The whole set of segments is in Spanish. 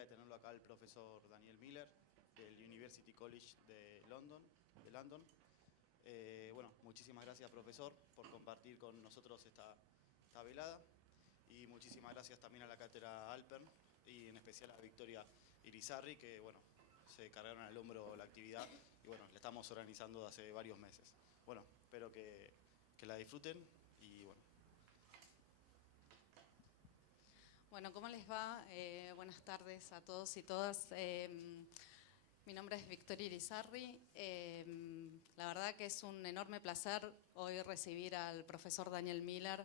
alegría de tenerlo acá el profesor Daniel Miller, del University College de London. Bueno, muchísimas gracias, profesor, por compartir con nosotros esta velada. Y muchísimas gracias también a la cátedra Alpern y en especial a Victoria Irizarry, que bueno, se cargaron al hombro la actividad y bueno, la estamos organizando hace varios meses. Bueno, espero que la disfruten y bueno. Bueno, ¿cómo les va? Buenas tardes a todos y todas. Mi nombre es Victoria Irizarry. La verdad que es un enorme placer hoy recibir al profesor Daniel Miller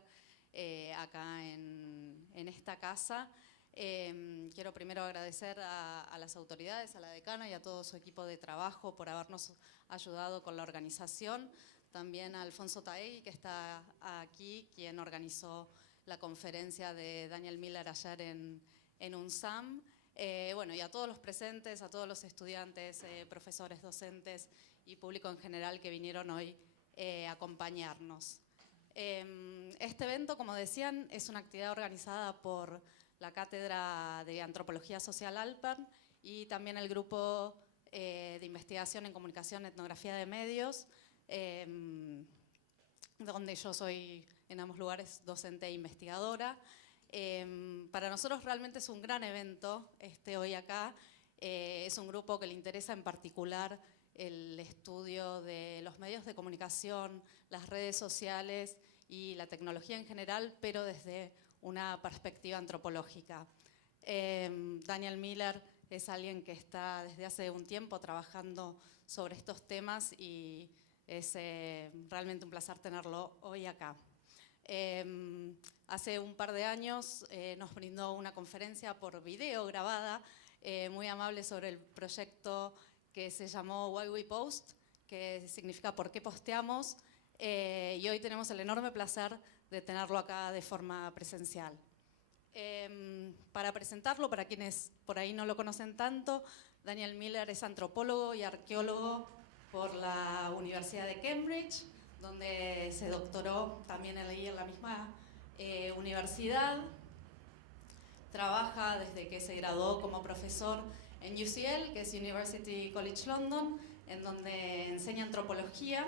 acá en esta casa. Quiero primero agradecer a las autoridades, a la decana y a todo su equipo de trabajo por habernos ayudado con la organización. También a Alfonso Taegui, que está aquí, quien organizó la conferencia de Daniel Miller ayer en UNSAM. Bueno, y a todos los presentes, a todos los estudiantes, profesores, docentes y público en general que vinieron hoy a acompañarnos. Este evento, como decían, es una actividad organizada por la Cátedra de Antropología Social Alpern y también el Grupo de Investigación en Comunicación, Etnografía de Medios, donde yo soy en ambos lugares docente e investigadora. Para nosotros realmente es un gran evento hoy acá. Es un grupo que le interesa en particular el estudio de los medios de comunicación, las redes sociales y la tecnología en general, pero desde una perspectiva antropológica. Daniel Miller es alguien que está desde hace un tiempo trabajando sobre estos temas y es realmente un placer tenerlo hoy acá. Hace un par de años nos brindó una conferencia por video grabada, muy amable, sobre el proyecto que se llamó Why We Post, que significa ¿por qué posteamos? Y hoy tenemos el enorme placer de tenerlo acá de forma presencial. Para presentarlo, para quienes por ahí no lo conocen tanto, Daniel Miller es antropólogo y arqueólogo por la Universidad de Cambridge, donde se doctoró también ahí en la misma universidad. Trabaja desde que se graduó como profesor en UCL, que es University College London, en donde enseña antropología.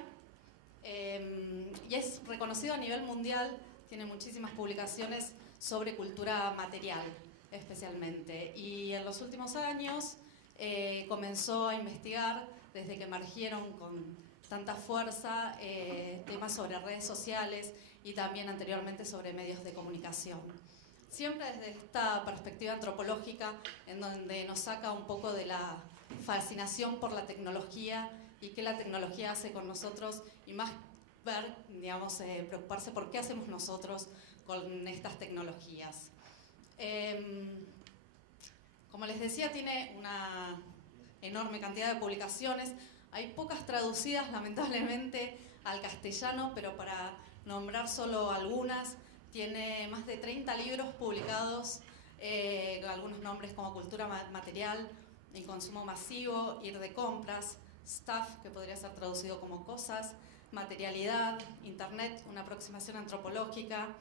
Y es reconocido a nivel mundial, tiene muchísimas publicaciones sobre cultura material, especialmente. Y en los últimos años comenzó a investigar, desde que emergieron con tanta fuerza, temas sobre redes sociales y también anteriormente sobre medios de comunicación. Siempre desde esta perspectiva antropológica, en donde nos saca un poco de la fascinación por la tecnología y qué la tecnología hace con nosotros, y más ver, digamos, preocuparse por qué hacemos nosotros con estas tecnologías. Como les decía, tiene una enorme cantidad de publicaciones. Hay pocas traducidas, lamentablemente, al castellano, pero para nombrar solo algunas, tiene más de 30 libros publicados, con algunos nombres como Cultura Material y Consumo Masivo, Ir de Compras, Stuff, que podría ser traducido como Cosas, Materialidad, Internet, una aproximación antropológica.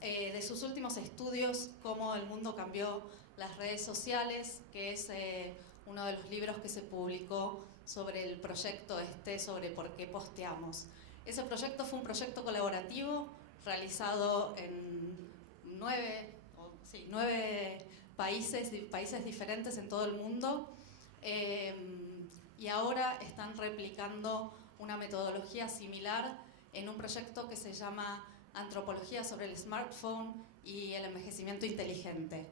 De sus últimos estudios, Cómo el mundo cambió las redes sociales, que es uno de los libros que se publicó sobre el proyecto sobre por qué posteamos. Ese proyecto fue un proyecto colaborativo realizado en 9 países diferentes en todo el mundo, y ahora están replicando una metodología similar en un proyecto que se llama Antropología sobre el Smartphone y el Envejecimiento Inteligente,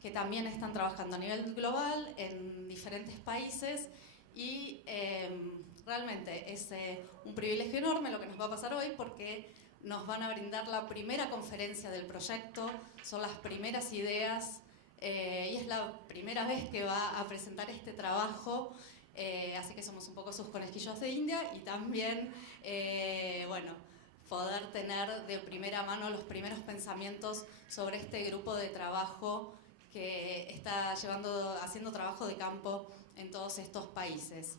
que también están trabajando a nivel global en diferentes países. Y realmente es un privilegio enorme lo que nos va a pasar hoy, porque nos van a brindar la primera conferencia del proyecto, son las primeras ideas, y es la primera vez que va a presentar este trabajo, así que somos un poco sus conejillos de India, y también, bueno, poder tener de primera mano los primeros pensamientos sobre este grupo de trabajo que está haciendo trabajo de campo en todos estos países.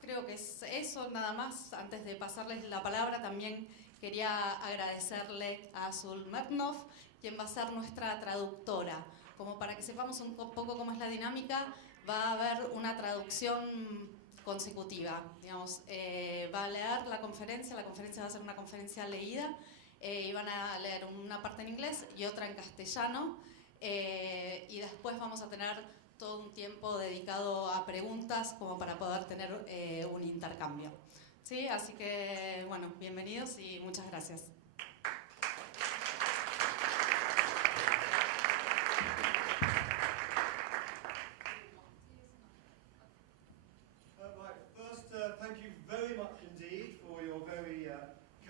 Creo que es eso, nada más. Antes de pasarles la palabra, también quería agradecerle a Azul Mernov, quien va a ser nuestra traductora. Como para que sepamos un poco cómo es la dinámica, va a haber una traducción consecutiva. Digamos, va a leer la conferencia va a ser una conferencia leída, y van a leer una parte en inglés y otra en castellano, y después vamos a tener todo un tiempo dedicado a preguntas como para poder tener un intercambio. ¿Sí? Así que, bueno, bienvenidos y muchas gracias. Thank you very much indeed for your very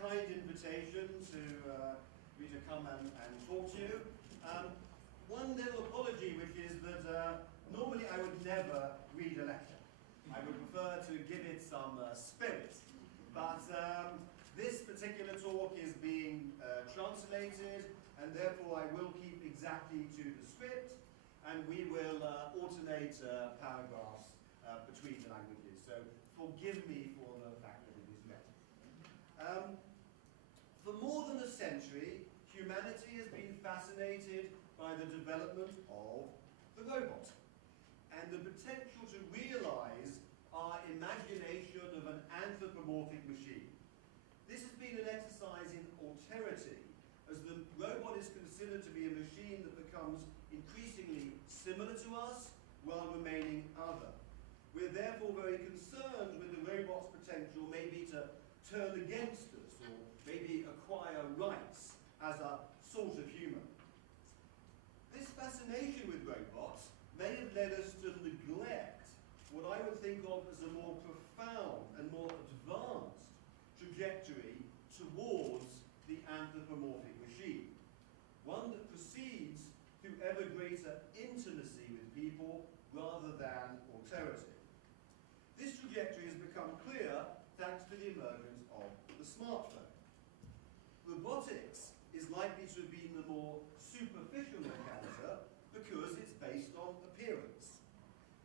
kind invitation to me to come and talk to you. One little apology, which is that normally I would never read a lecture. I would prefer to give it some spirit. But this particular talk is being translated, and therefore I will keep exactly to the script, and we will alternate paragraphs between the languages. So forgive me for the fact that it is written. For more than a century, humanity has been fascinated by the development of the robot and the potential to realize our imagination of an anthropomorphic machine. This has been an exercise in alterity, as the robot is considered to be a machine that becomes increasingly similar to us while remaining other. We're therefore very concerned with the robot's potential maybe to turn against us or maybe acquire rights as a sort of human. This fascination with robots may have led us to neglect what I would think of as a more profound and more advanced trajectory towards the anthropomorphic machine, one that proceeds through ever greater intimacy with people rather than alterity. This trajectory has become clear thanks to the emergence of the smartphone. Robotics is likely to have been the more superficial encounter because it's based on appearance.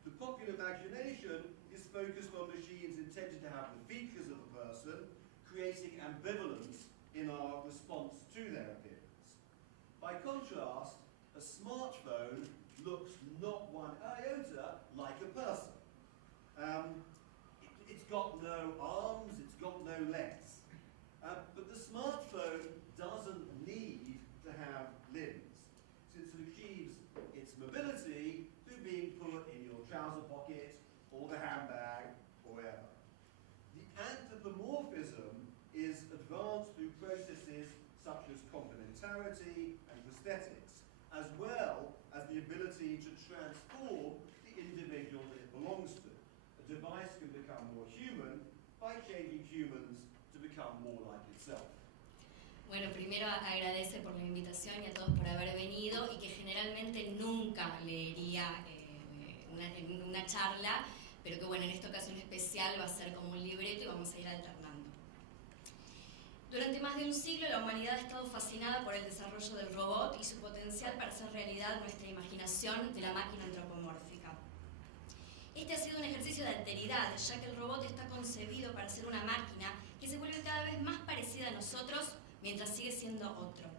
The popular imagination is focused on machines intended to have the features of a person, creating ambivalence in our response to their appearance. By contrast, a smartphone looks not one iota like a person. It's got no arms, it's got no legs. But the smartphone doesn't need to have limbs, since it achieves its mobility through being put in your trouser pocket, or the handbag, or wherever. The anthropomorphism is advanced through processes such as complementarity and prosthetics, as well as the ability to transform the individual that it belongs to. A device can become more human by changing humans to become more like itself. Bueno, primero agradece por la invitación y a todos por haber venido, y que generalmente nunca leería una charla, pero que bueno, en esta ocasión especial va a ser como un libreto y vamos a ir alternando. Durante más de un siglo la humanidad ha estado fascinada por el desarrollo del robot y su potencial para hacer realidad nuestra imaginación de la máquina antropomórfica. Este ha sido un ejercicio de alteridad, ya que el robot está concebido para ser una máquina que se vuelve cada vez más parecida a nosotros mientras sigue siendo otro.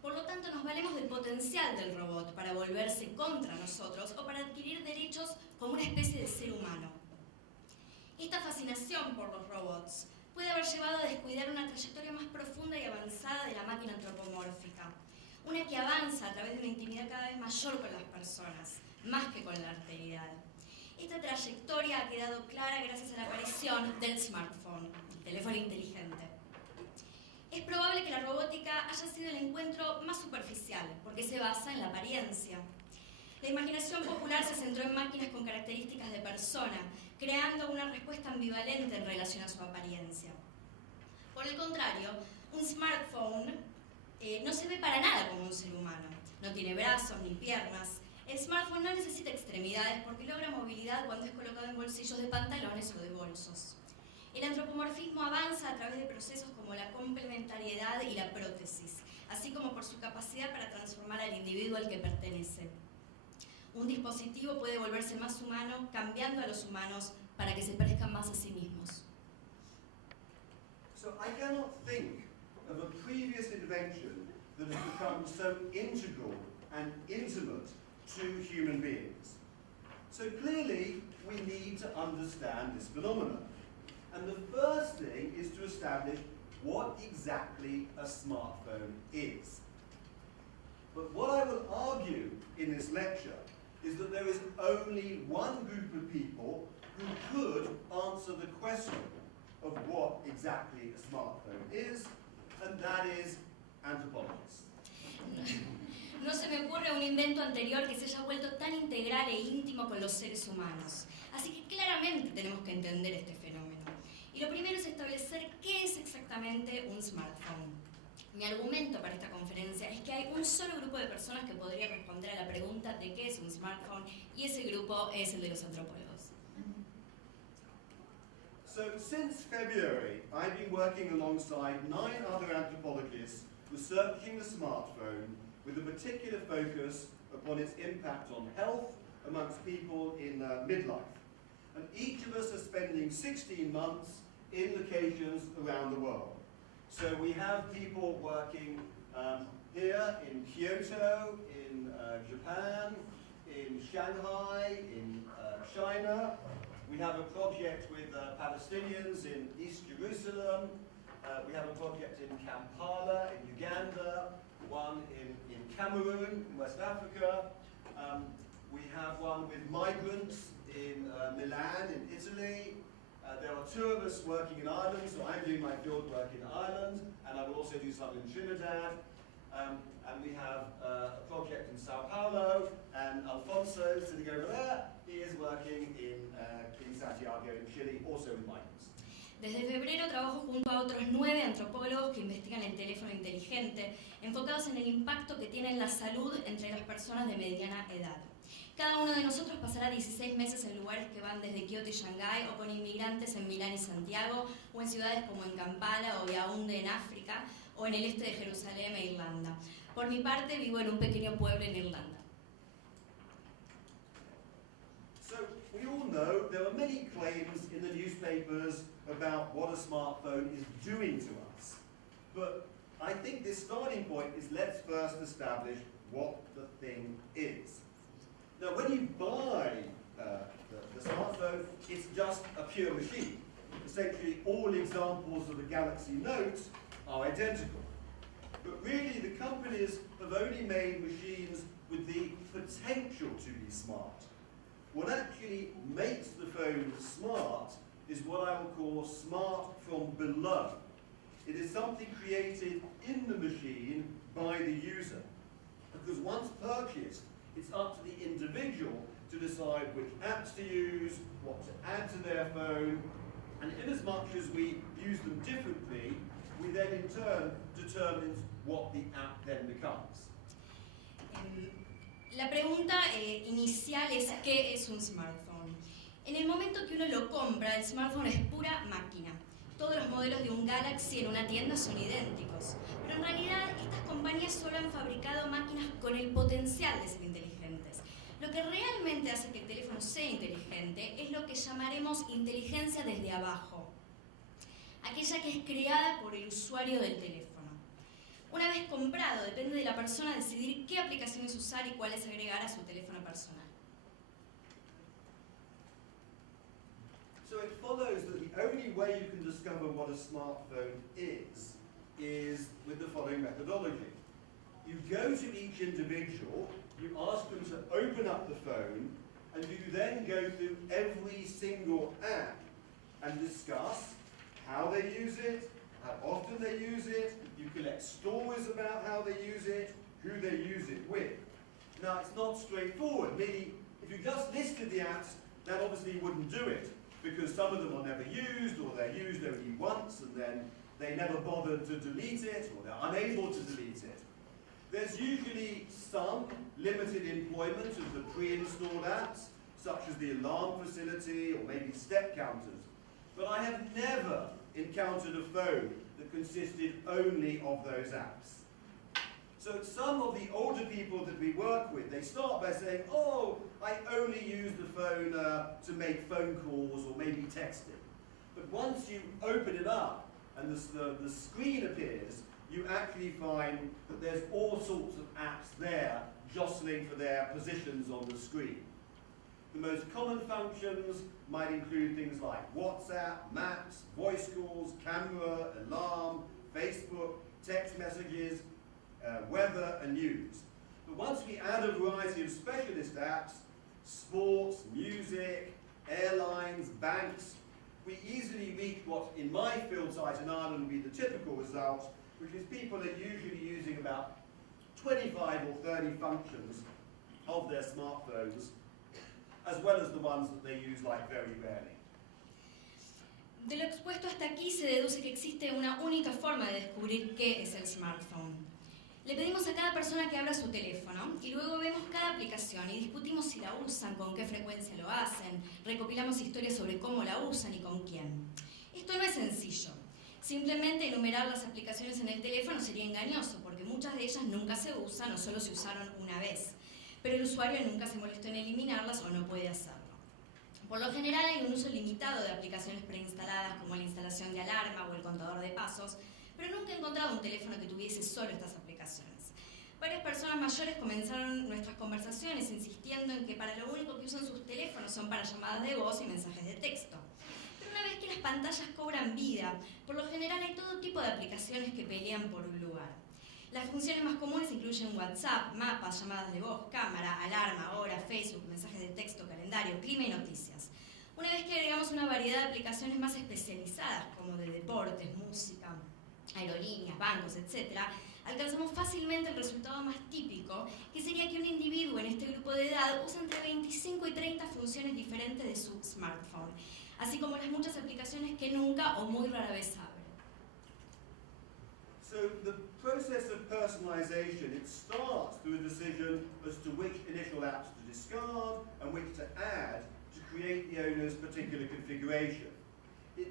Por lo tanto, nos valemos del potencial del robot para volverse contra nosotros o para adquirir derechos como una especie de ser humano. Esta fascinación por los robots puede haber llevado a descuidar una trayectoria más profunda y avanzada de la máquina antropomórfica, una que avanza a través de una intimidad cada vez mayor con las personas, más que con la alteridad. Esta trayectoria ha quedado clara gracias a la aparición del smartphone, el teléfono inteligente. Es probable que la robótica haya sido el encuentro más superficial, porque se basa en la apariencia. La imaginación popular se centró en máquinas con características de persona, creando una respuesta ambivalente en relación a su apariencia. Por el contrario, un smartphone no se ve para nada como un ser humano. No tiene brazos ni piernas. El smartphone no necesita extremidades porque logra movilidad cuando es colocado en bolsillos de pantalones o de bolsos. El antropomorfismo avanza a través de procesos como la complementariedad y la prótesis, así como por su capacidad para transformar al individuo al que pertenece. Un dispositivo puede volverse más humano cambiando a los humanos para que se parezcan más a sí mismos. So I cannot think of a previous invention that has become so integral and intimate to human beings. So clearly, we need to understand this phenomenon. And the first thing is to establish what exactly a smartphone is. But what I will argue in this lecture is that there is only one group of people who could answer the question of what exactly a smartphone is, and that is anthropologists. No se me ocurre un invento anterior que se haya vuelto tan integral e íntimo con los seres humanos. Así que claramente tenemos que entender este fenómeno. Y lo primero es establecer qué es exactamente un smartphone. Mi argumento para esta conferencia es que hay un solo grupo de personas que podría responder a la pregunta de qué es un smartphone, y ese grupo es el de los antropólogos. So since February, I've been working alongside 9 other anthropologists researching the smartphone with a particular focus upon its impact on health amongst people in midlife. And each of us are spending 16 months in locations around the world. So we have people working here in Kyoto, in Japan, in Shanghai, in China. We have a project with Palestinians in East Jerusalem. We have a project in Kampala, in Uganda, one in Cameroon, in West Africa. We have one with migrants in Milan, in Italy. There are 2 of us working in Ireland, so I'm doing my field work in Ireland, and I will also do some in Trinidad. And we have a project in Sao Paulo, and Alfonso, sitting over there, he is working in Santiago, in Chile, also with migrants. Desde febrero trabajo junto a otros 9 antropólogos que investigan el teléfono inteligente, enfocados en el impacto que tiene en la salud entre las personas de mediana edad. Cada uno de nosotros pasará 16 meses en lugares que van desde Kyoto y Shanghái, o con inmigrantes en Milán y Santiago, o en ciudades como en Kampala o Yaoundé en África, o en el este de Jerusalén e Irlanda. Por mi parte, vivo en un pequeño pueblo en Irlanda. So we all know there are many claims in the newspapers about what a smartphone is doing to us. But I think this starting point is, let's first establish what the thing is. Now, when you buy the smartphone, it's just a pure machine. Essentially, all examples of the Galaxy Note are identical. But really, the companies have only made machines with the potential to be smart. What actually makes the phone smart is what I will call smart from below. It is something created in the machine by the user. Because once purchased, it's up to the individual to decide which apps to use, what to add to their phone, and in as much as we use them differently, we then in turn determines what the app then becomes. La pregunta inicial es ¿qué es un smartphone? En el momento que uno lo compra, el smartphone es pura máquina. Todos los modelos de un Galaxy en una tienda son idénticos, pero en realidad estas compañías solo han fabricado máquinas con el potencial de ser inteligentes. Lo que realmente hace que el teléfono sea inteligente es lo que llamaremos inteligencia desde abajo, aquella que es creada por el usuario del teléfono. Una vez comprado, depende de la persona decidir qué aplicaciones usar y cuáles agregar a su teléfono personal. So it follows that the only way you can discover what a smartphone is with the following methodology. You go to each individual, you ask them to open up the phone, and you then go through every single app and discuss how they use it, how often they use it. You collect stories about how they use it, who they use it with. Now, it's not straightforward. Meaning, if you just listed the apps, that obviously wouldn't do it, because some of them are never used, or they're used only once, and then they never bothered to delete it, or they're unable to delete it. There's usually some limited employment of the pre-installed apps, such as the alarm facility, or maybe step counters. But I have never encountered a phone that consisted only of those apps. So some of the older people that we work with, they start by saying, oh, I only use the phone to make phone calls or maybe texting. But once you open it up and the screen appears, you actually find that there's all sorts of apps there jostling for their positions on the screen. The most common functions might include things like WhatsApp, Maps, voice calls, camera, alarm, Facebook, text messages, weather and news. But once we add a variety of specialist apps, sports, music, airlines, banks, we easily reach what in my field site in Ireland would be the typical result, which is people are usually using about 25 or 30 functions of their smartphones, as well as the ones that they use like very rarely. De lo expuesto hasta aquí se deduce que existe una única forma de descubrir qué es el smartphone. Le pedimos a cada persona que abra su teléfono y luego vemos cada aplicación y discutimos si la usan, con qué frecuencia lo hacen, recopilamos historias sobre cómo la usan y con quién. Esto no es sencillo. Simplemente enumerar las aplicaciones en el teléfono sería engañoso porque muchas de ellas nunca se usan o solo se usaron una vez, pero el usuario nunca se molestó en eliminarlas o no puede hacerlo. Por lo general hay un uso limitado de aplicaciones preinstaladas como la instalación de alarma o el contador de pasos, pero nunca he encontrado un teléfono que tuviese solo estas aplicaciones. Varias personas mayores comenzaron nuestras conversaciones insistiendo en que para lo único que usan sus teléfonos son para llamadas de voz y mensajes de texto. Pero una vez que las pantallas cobran vida, por lo general hay todo tipo de aplicaciones que pelean por un lugar. Las funciones más comunes incluyen WhatsApp, mapas, llamadas de voz, cámara, alarma, hora, Facebook, mensajes de texto, calendario, clima y noticias. Una vez que agregamos una variedad de aplicaciones más especializadas, como de deportes, música, aerolíneas, bancos, etc., alcanzamos fácilmente el resultado más típico, que sería que un individuo en este grupo de edad usa entre 25 y 30 funciones diferentes de su smartphone, así como las muchas aplicaciones que nunca o muy rara vez abre. So the process of personalization, it starts through a decision as to which initial apps to discard and which to add to create the owner's particular configuration.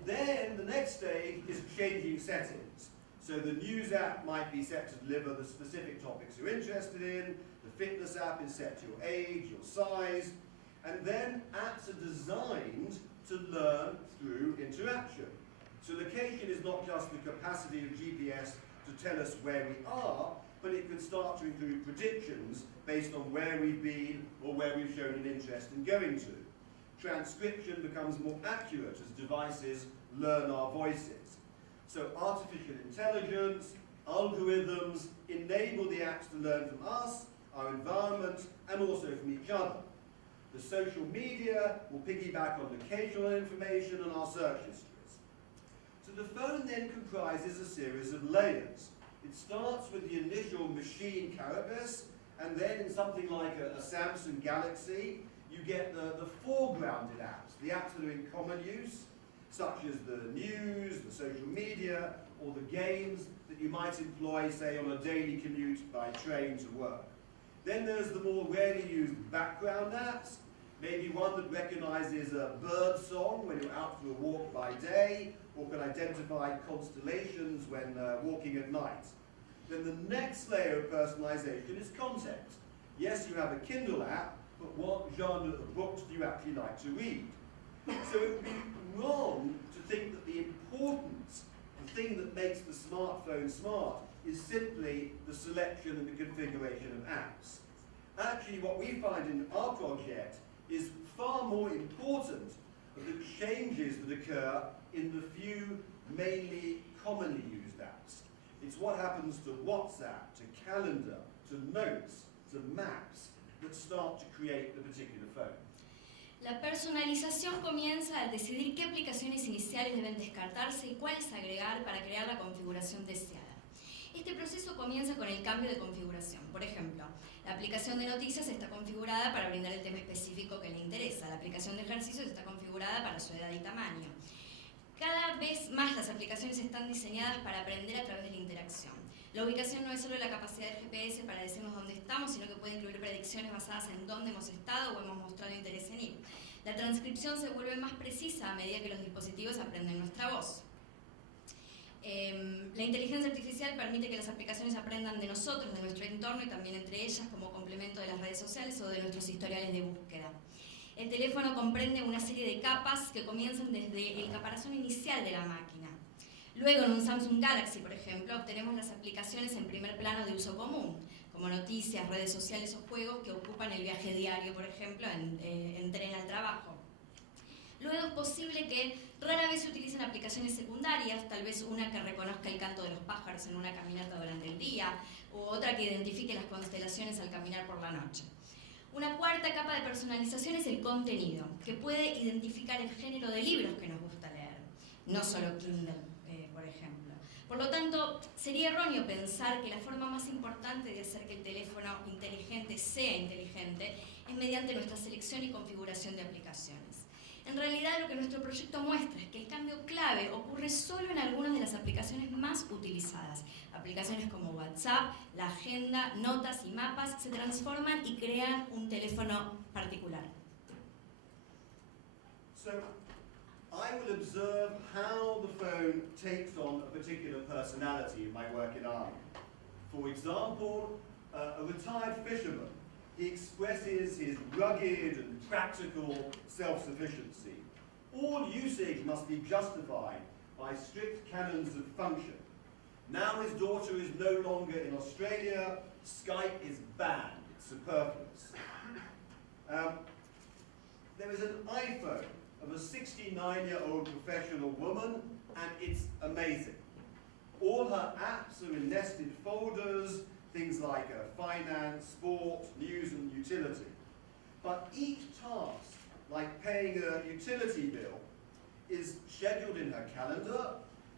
Then the next stage is changing settings. So the news app might be set to deliver the specific topics you're interested in, the fitness app is set to your age, your size, and then apps are designed to learn through interaction. So location is not just the capacity of GPS to tell us where we are, but it could start to include predictions based on where we've been or where we've shown an interest in going to. Transcription becomes more accurate as devices learn our voices. So artificial intelligence, algorithms enable the apps to learn from us, our environment, and also from each other. The social media will piggyback on locational information and our search histories. So the phone then comprises a series of layers. It starts with the initial machine carapace, and then in something like a Samsung Galaxy, you get the foregrounded apps, the apps that are in common use, such as the news, the social media, or the games that you might employ, say, on a daily commute by train to work. Then there's the more rarely used background apps, maybe one that recognizes a bird song when you're out for a walk by day, or can identify constellations when walking at night. Then the next layer of personalization is content. Yes, you have a Kindle app, but what genre of books do you actually like to read? So it would be wrong to think that the importance, the thing that makes the smartphone smart, is simply the selection and the configuration of apps. Actually, what we find in our project is far more important of the changes that occur in the few mainly commonly used apps. It's what happens to WhatsApp, to Calendar, to Notes, to Maps, that start to create the particular phone. La personalización comienza al decidir qué aplicaciones iniciales deben descartarse y cuáles agregar para crear la configuración deseada. Este proceso comienza con el cambio de configuración. Por ejemplo, la aplicación de noticias está configurada para brindar el tema específico que le interesa. La aplicación de ejercicios está configurada para su edad y tamaño. Cada vez más las aplicaciones están diseñadas para aprender a través de la interacción. La ubicación no es solo la capacidad del GPS para decirnos dónde estamos, sino que puede incluir predicciones basadas en dónde hemos estado o hemos mostrado interés en ir. La transcripción se vuelve más precisa a medida que los dispositivos aprenden nuestra voz. La inteligencia artificial permite que las aplicaciones aprendan de nosotros, de nuestro entorno y también entre ellas como complemento de las redes sociales o de nuestros historiales de búsqueda. El teléfono comprende una serie de capas que comienzan desde el caparazón inicial de la máquina. Luego, en un Samsung Galaxy, por ejemplo, obtenemos las aplicaciones en primer plano de uso común, como noticias, redes sociales o juegos que ocupan el viaje diario, por ejemplo, en tren al trabajo. Luego es posible que rara vez se utilicen aplicaciones secundarias, tal vez una que reconozca el canto de los pájaros en una caminata durante el día, u otra que identifique las constelaciones al caminar por la noche. Una cuarta capa de personalización es el contenido, que puede identificar el género de libros que nos gusta leer, no solo Kindle, por ejemplo. Por lo tanto, sería erróneo pensar que la forma más importante de hacer que el teléfono inteligente sea inteligente es mediante nuestra selección y configuración de aplicaciones. En realidad, lo que nuestro proyecto muestra es que el cambio clave ocurre solo en algunas de las aplicaciones más utilizadas. Aplicaciones como WhatsApp, la agenda, notas y mapas se transforman y crean un teléfono particular. So, I will observe how the phone takes on a particular personality in my work in Army. For example, a retired fisherman. He expresses his rugged and practical self-sufficiency. All usage must be justified by strict canons of function. Now his daughter is no longer in Australia, Skype is banned, it's superfluous. There is an iPhone of a 69-year-old professional woman, and it's amazing. All her apps are in nested folders, things like finance, sport, news and utility. But each task, like paying a utility bill, is scheduled in her calendar.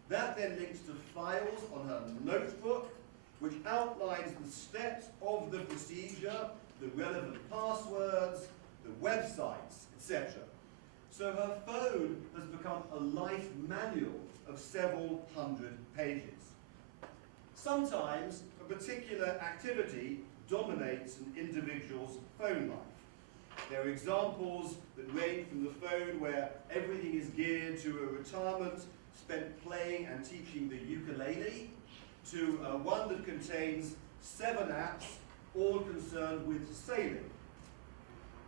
That then links to files on her notebook, which outlines the steps of the procedure, the relevant passwords, the websites, etc. So her phone has become a life manual of several hundred pages. Sometimes a particular activity dominates an individual's phone life. There are examples that range from the phone where everything is geared to a retirement spent playing and teaching the ukulele, to one that contains 7 apps, all concerned with sailing.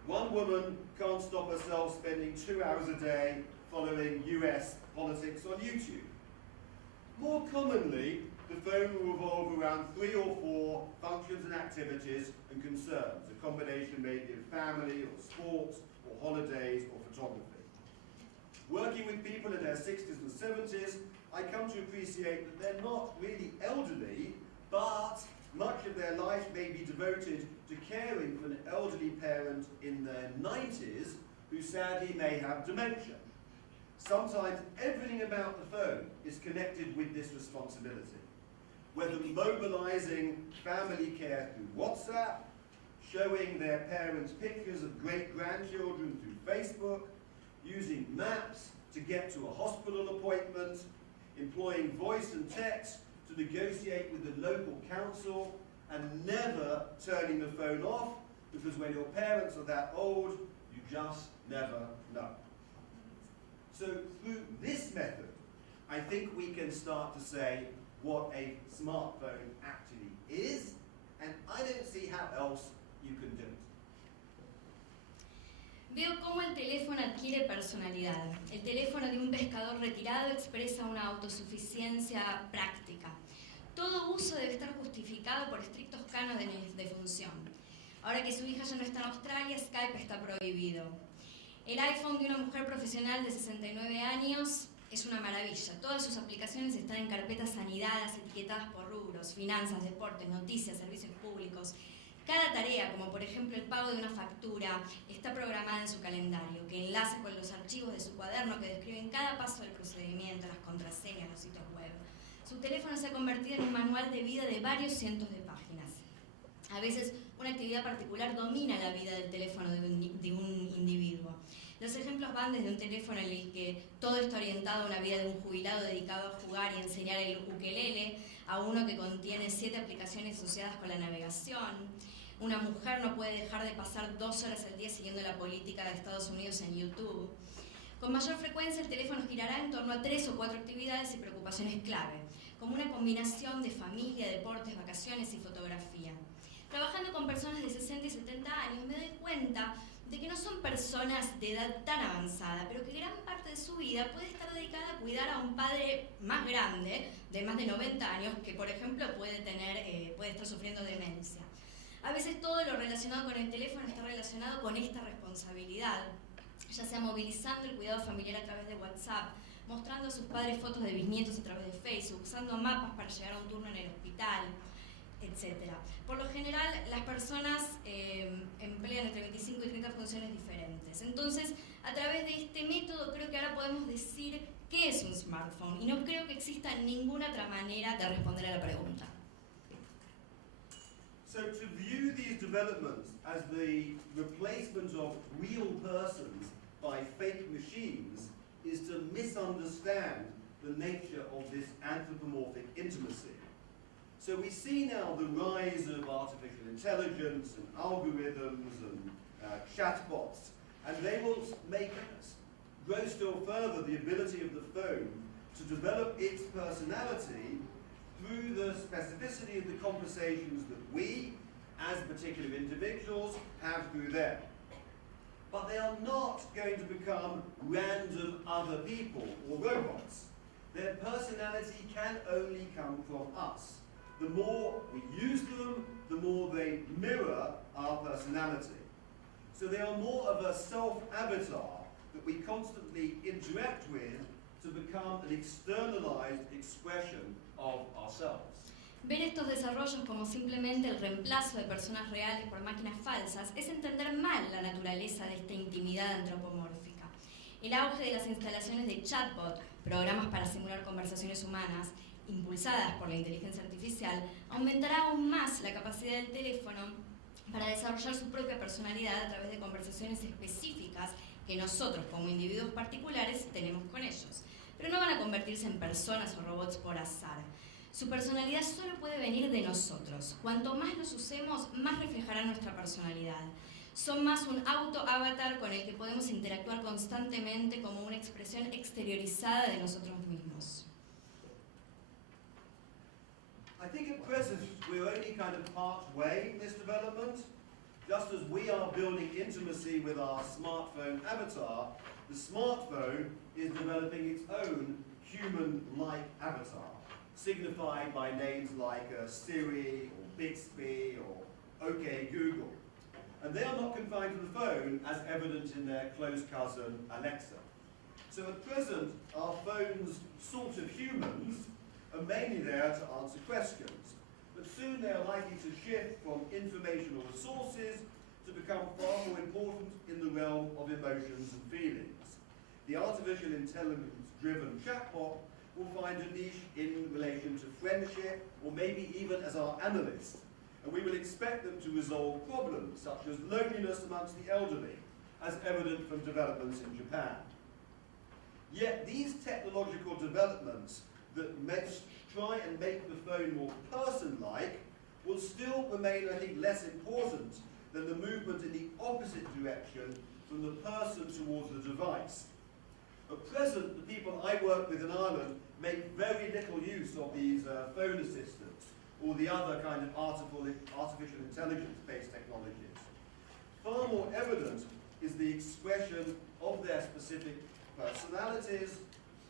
One woman can't stop herself spending 2 hours a day following US politics on YouTube. More commonly, the phone will revolve around 3 or 4 functions and activities and concerns, a combination maybe of family or sports or holidays or photography. Working with people in their 60s and 70s, I come to appreciate that they're not really elderly, but much of their life may be devoted to caring for an elderly parent in their 90s who sadly may have dementia. Sometimes everything about the phone is connected with this responsibility. Whether mobilizing family care through WhatsApp, showing their parents pictures of great-grandchildren through Facebook, using maps to get to a hospital appointment, employing voice and text to negotiate with the local council, and never turning the phone off, because when your parents are that old, you just never know. So through this method, I think we can start to say what a smartphone actually is, and I don't see how else you can do it. Veo cómo el teléfono adquiere personalidad. El teléfono de un pescador retirado expresa una autosuficiencia práctica. Todo uso debe estar justificado por estrictos cánones de función. Ahora que su hija ya no está en Australia, Skype está prohibido. El iPhone de una mujer profesional de 69 años es una maravilla. Todas sus aplicaciones están en carpetas anidadas, etiquetadas por rubros, finanzas, deportes, noticias, servicios públicos. Cada tarea, como por ejemplo el pago de una factura, está programada en su calendario, que enlaza con los archivos de su cuaderno que describen cada paso del procedimiento, las contraseñas, los sitios web. Su teléfono se ha convertido en un manual de vida de varios cientos de páginas. A veces, una actividad particular domina la vida del teléfono de un individuo. Los ejemplos van desde un teléfono en el que todo está orientado a una vida de un jubilado dedicado a jugar y enseñar el ukelele, a uno que contiene 7 aplicaciones asociadas con la navegación. Una mujer no puede dejar de pasar 2 horas al día siguiendo la política de Estados Unidos en YouTube. Con mayor frecuencia el teléfono girará en torno a 3 o 4 actividades y preocupaciones clave, como una combinación de familia, deportes, vacaciones y fotografía. Trabajando con personas de 60 y 70 años me doy cuenta de que que no son personas de edad tan avanzada, pero que gran parte de su vida puede estar dedicada a cuidar a un padre más grande, de más de 90 años, que por ejemplo puede estar sufriendo demencia. A veces todo lo relacionado con el teléfono está relacionado con esta responsabilidad, ya sea movilizando el cuidado familiar a través de WhatsApp, mostrando a sus padres fotos de bisnietos a través de Facebook, usando mapas para llegar a un turno en el hospital, etc. Por lo general, las personas emplean entre 25 y 30 funciones diferentes. Entonces, a través de este método, creo que ahora podemos decir qué es un smartphone, y no creo que exista ninguna otra manera de responder a la pregunta. So to view these developments as the replacement of real persons by fake machines is to misunderstand the nature of this anthropomorphic intimacy. So we see now the rise of artificial intelligence and algorithms and chatbots, and they will make grow still further the ability of the phone to develop its personality through the specificity of the conversations that we, as particular individuals, have through them. But they are not going to become random other people or robots. Their personality can only come from us. The more we use them, the more they mirror our personality. So they are more of a self-avatar that we constantly interact with to become an externalized expression of ourselves. Ver estos desarrollos como simplemente el reemplazo de personas reales por máquinas falsas es entender mal la naturaleza de esta intimidad antropomórfica. El auge de las instalaciones de chatbot, programas para simular conversaciones humanas, impulsadas por la inteligencia artificial, aumentará aún más la capacidad del teléfono para desarrollar su propia personalidad a través de conversaciones específicas que nosotros, como individuos particulares, tenemos con ellos. Pero no van a convertirse en personas o robots por azar. Su personalidad solo puede venir de nosotros. Cuanto más los usemos, más reflejará nuestra personalidad. Son más un auto-avatar con el que podemos interactuar constantemente como una expresión exteriorizada de nosotros mismos. I think at present we're only kind of part way in this development. Just as we are building intimacy with our smartphone avatar, the smartphone is developing its own human-like avatar, signified by names like Siri or Bixby or OK Google. And they are not confined to the phone, as evident in their close cousin Alexa. So at present, our phones, sort of humans, are mainly there to answer questions, but soon they are likely to shift from informational resources to become far more important in the realm of emotions and feelings. The artificial intelligence-driven chatbot will find a niche in relation to friendship, or maybe even as our analyst, and we will expect them to resolve problems such as loneliness amongst the elderly, as evident from developments in Japan. Yet these technological developments that try and make the phone more person-like will still remain, I think, less important than the movement in the opposite direction from the person towards the device. At present, the people I work with in Ireland make very little use of these phone assistants or the other kind of artificial intelligence-based technologies. Far more evident is the expression of their specific personalities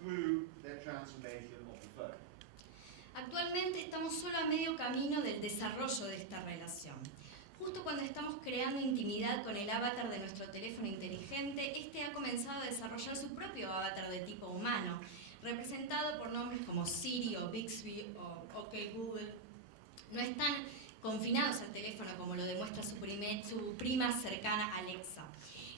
through their transformation of the phone. Actualmente estamos solo a medio camino del desarrollo de esta relación. Justo cuando estamos creando intimidad con el avatar de nuestro teléfono inteligente, este ha comenzado a desarrollar su propio avatar de tipo humano, representado por nombres como Siri o Bixby o OK Google. No están confinados al teléfono como lo demuestra su prima cercana Alexa.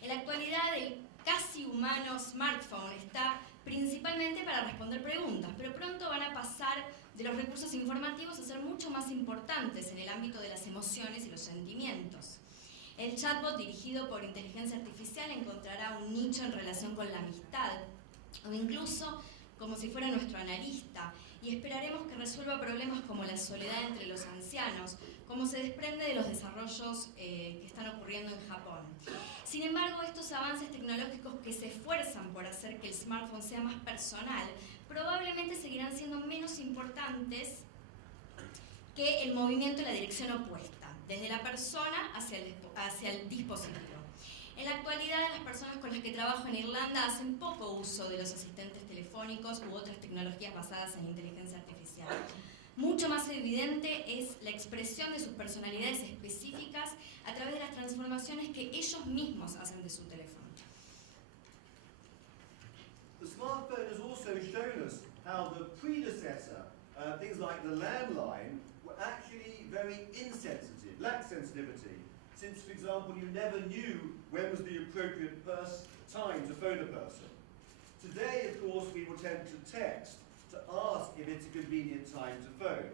En la actualidad, el casi humano smartphone está principalmente para responder preguntas, pero pronto van a pasar de los recursos informativos a ser mucho más importantes en el ámbito de las emociones y los sentimientos. El chatbot dirigido por inteligencia artificial encontrará un nicho en relación con la amistad, o incluso como si fuera nuestro analista, y esperaremos que resuelva problemas como la soledad entre los ancianos, como se desprende de los desarrollos que están ocurriendo en Japón. Sin embargo, estos avances tecnológicos que se esfuerzan por hacer que el smartphone sea más personal, probablemente seguirán siendo menos importantes que el movimiento en la dirección opuesta, desde la persona hacia el dispositivo. En la actualidad, las personas con las que trabajo en Irlanda hacen poco uso de los asistentes telefónicos u otras tecnologías basadas en inteligencia artificial. Mucho más evidente es la expresión de sus personalidades específicas a través de las transformaciones que ellos mismos hacen de su teléfono. The smartphone has also shown us how the predecessor, things like the landline, were actually very insensitive, lacked sensitivity. Since, for example, you never knew when was the appropriate time to phone a person. Today, of course, we will tend to text to ask if it's a convenient time to phone.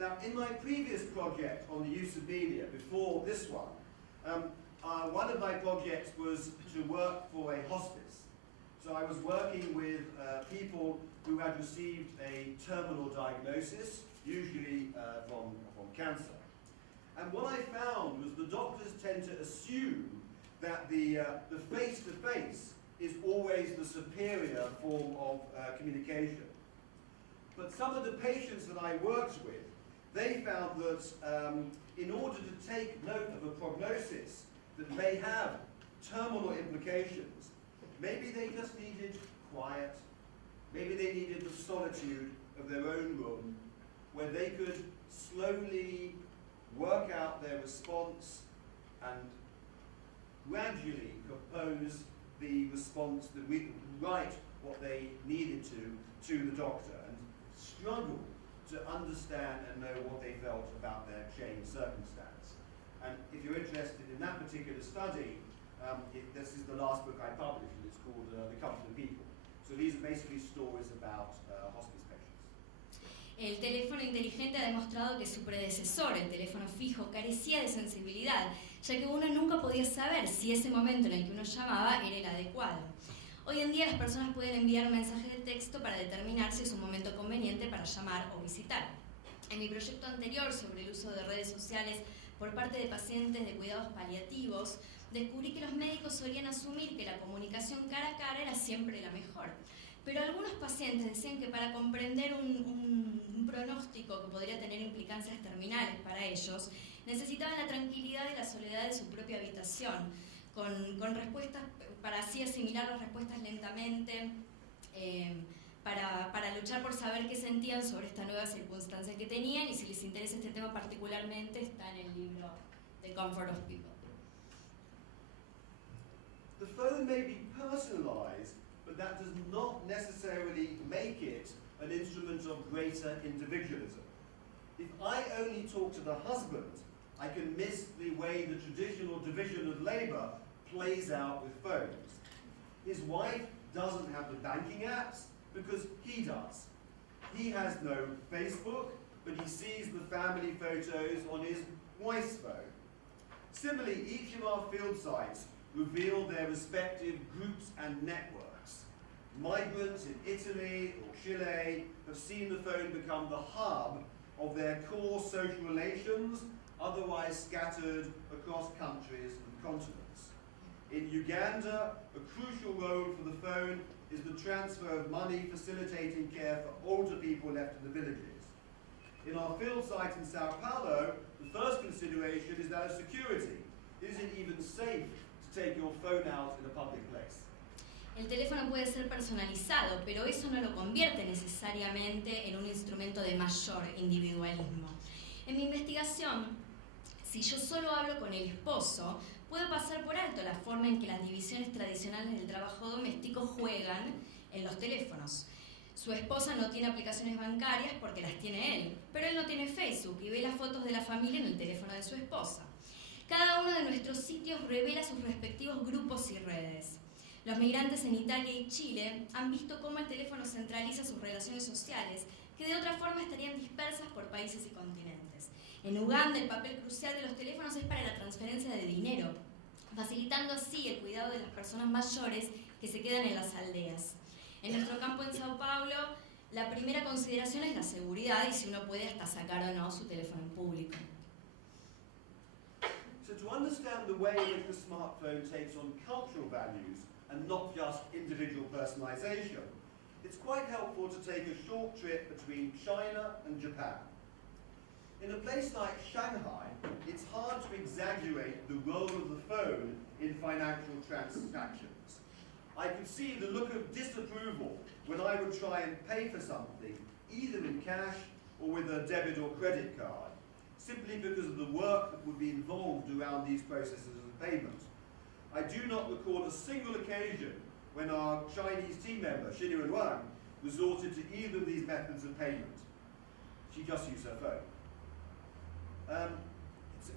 Now, in my previous project on the use of media, before this one of my projects was to work for a hospice. So I was working with people who had received a terminal diagnosis, usually from cancer. And what I found was the doctors tend to assume that the face-to-face is always the superior form of communication. But some of the patients that I worked with, they found that in order to take note of a prognosis that may have terminal implications, maybe they just needed quiet, maybe they needed the solitude of their own room, where they could slowly work out their response and gradually compose the response that we could write what they needed to the doctor and struggle to understand and know what they felt about their changed circumstance. And if you're interested in that particular study, this is the last book I published, and it's called The Comfort of People. So these are basically stories about hospice patients. El teléfono inteligente ha demostrado que su predecesor, el teléfono fijo, carecía de sensibilidad, ya que uno nunca podía saber si ese momento en el que uno llamaba era el adecuado. Hoy en día las personas pueden enviar mensajes de texto para determinar si es un momento conveniente para llamar o visitar. En mi proyecto anterior sobre el uso de redes sociales por parte de pacientes de cuidados paliativos, descubrí que los médicos solían asumir que la comunicación cara a cara era siempre la mejor. Pero algunos pacientes decían que para comprender un pronóstico que podría tener implicancias terminales para ellos, necesitaban la tranquilidad y la soledad de su propia habitación, con respuestas, para así asimilar las respuestas lentamente, para luchar por saber qué sentían sobre esta nueva circunstancia que tenían, y si les interesa este tema particularmente, está en el libro The Comfort of People. The phone may be personalized, but that does not necessarily make it an instrument of greater individualism. If I only talk to the husband, I can miss the way the traditional division of labor plays out with phones. His wife doesn't have the banking apps because he does. He has no Facebook, but he sees the family photos on his wife's phone. Similarly, each of our field sites reveal their respective groups and networks. Migrants in Italy or Chile have seen the phone become the hub of their core social relations, otherwise scattered across countries and continents. In Uganda, a crucial role for the phone is the transfer of money facilitating care for older people left in the villages. In our field site in Sao Paulo, the first consideration is that of security. Is it even safe to take your phone out in a public place? El teléfono puede ser personalizado, pero eso no lo convierte necesariamente en un instrumento de mayor individualismo. En mi investigación, si yo solo hablo con el esposo, puedo pasar por alto la forma en que las divisiones tradicionales del trabajo doméstico juegan en los teléfonos. Su esposa no tiene aplicaciones bancarias porque las tiene él, pero él no tiene Facebook y ve las fotos de la familia en el teléfono de su esposa. Cada uno de nuestros sitios revela sus respectivos grupos y redes. Los migrantes en Italia y Chile han visto cómo el teléfono centraliza sus relaciones sociales, que de otra forma estarían dispersas por países y continentes. En Uganda, el papel crucial de los teléfonos es para la transferencia de dinero, facilitando así el cuidado de las personas mayores que se quedan en las aldeas. En nuestro campo en Sao Paulo, la primera consideración es la seguridad y si uno puede hasta sacar o no su teléfono en público. So to understand the way in which the smartphone takes on cultural values and not just individual personalization, it's quite helpful to take a short trip between China and Japan. In a place like Shanghai, it's hard to exaggerate the role of the phone phone in financial transactions. I could see the look of disapproval when I would try and pay for something, either in cash or with a debit or credit card, simply because of the work that would be involved around these processes of payment. I do not recall a single occasion when our Chinese team member, Xinyuan Wang, resorted to either of these methods of payment. She just used her phone.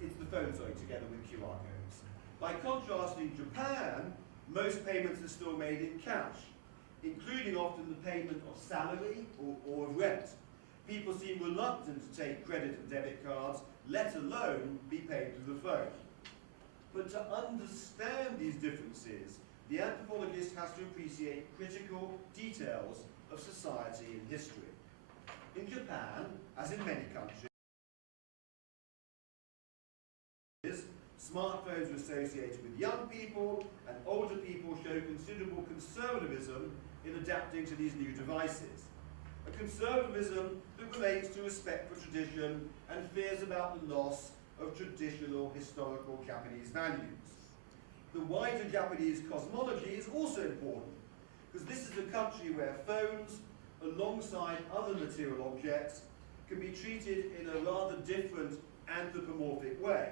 It's the phone, sorry, together with QR codes. By contrast, in Japan, most payments are still made in cash, including often the payment of salary or of rent. People seem reluctant to take credit and debit cards, let alone be paid through the phone. But to understand these differences, the anthropologist has to appreciate critical details of society and history. In Japan, as in many countries, smartphones are associated with young people, and older people show considerable conservatism in adapting to these new devices. A conservatism that relates to respect for tradition and fears about the loss of traditional historical Japanese values. The wider Japanese cosmology is also important, because this is a country where phones, alongside other material objects, can be treated in a rather different anthropomorphic way.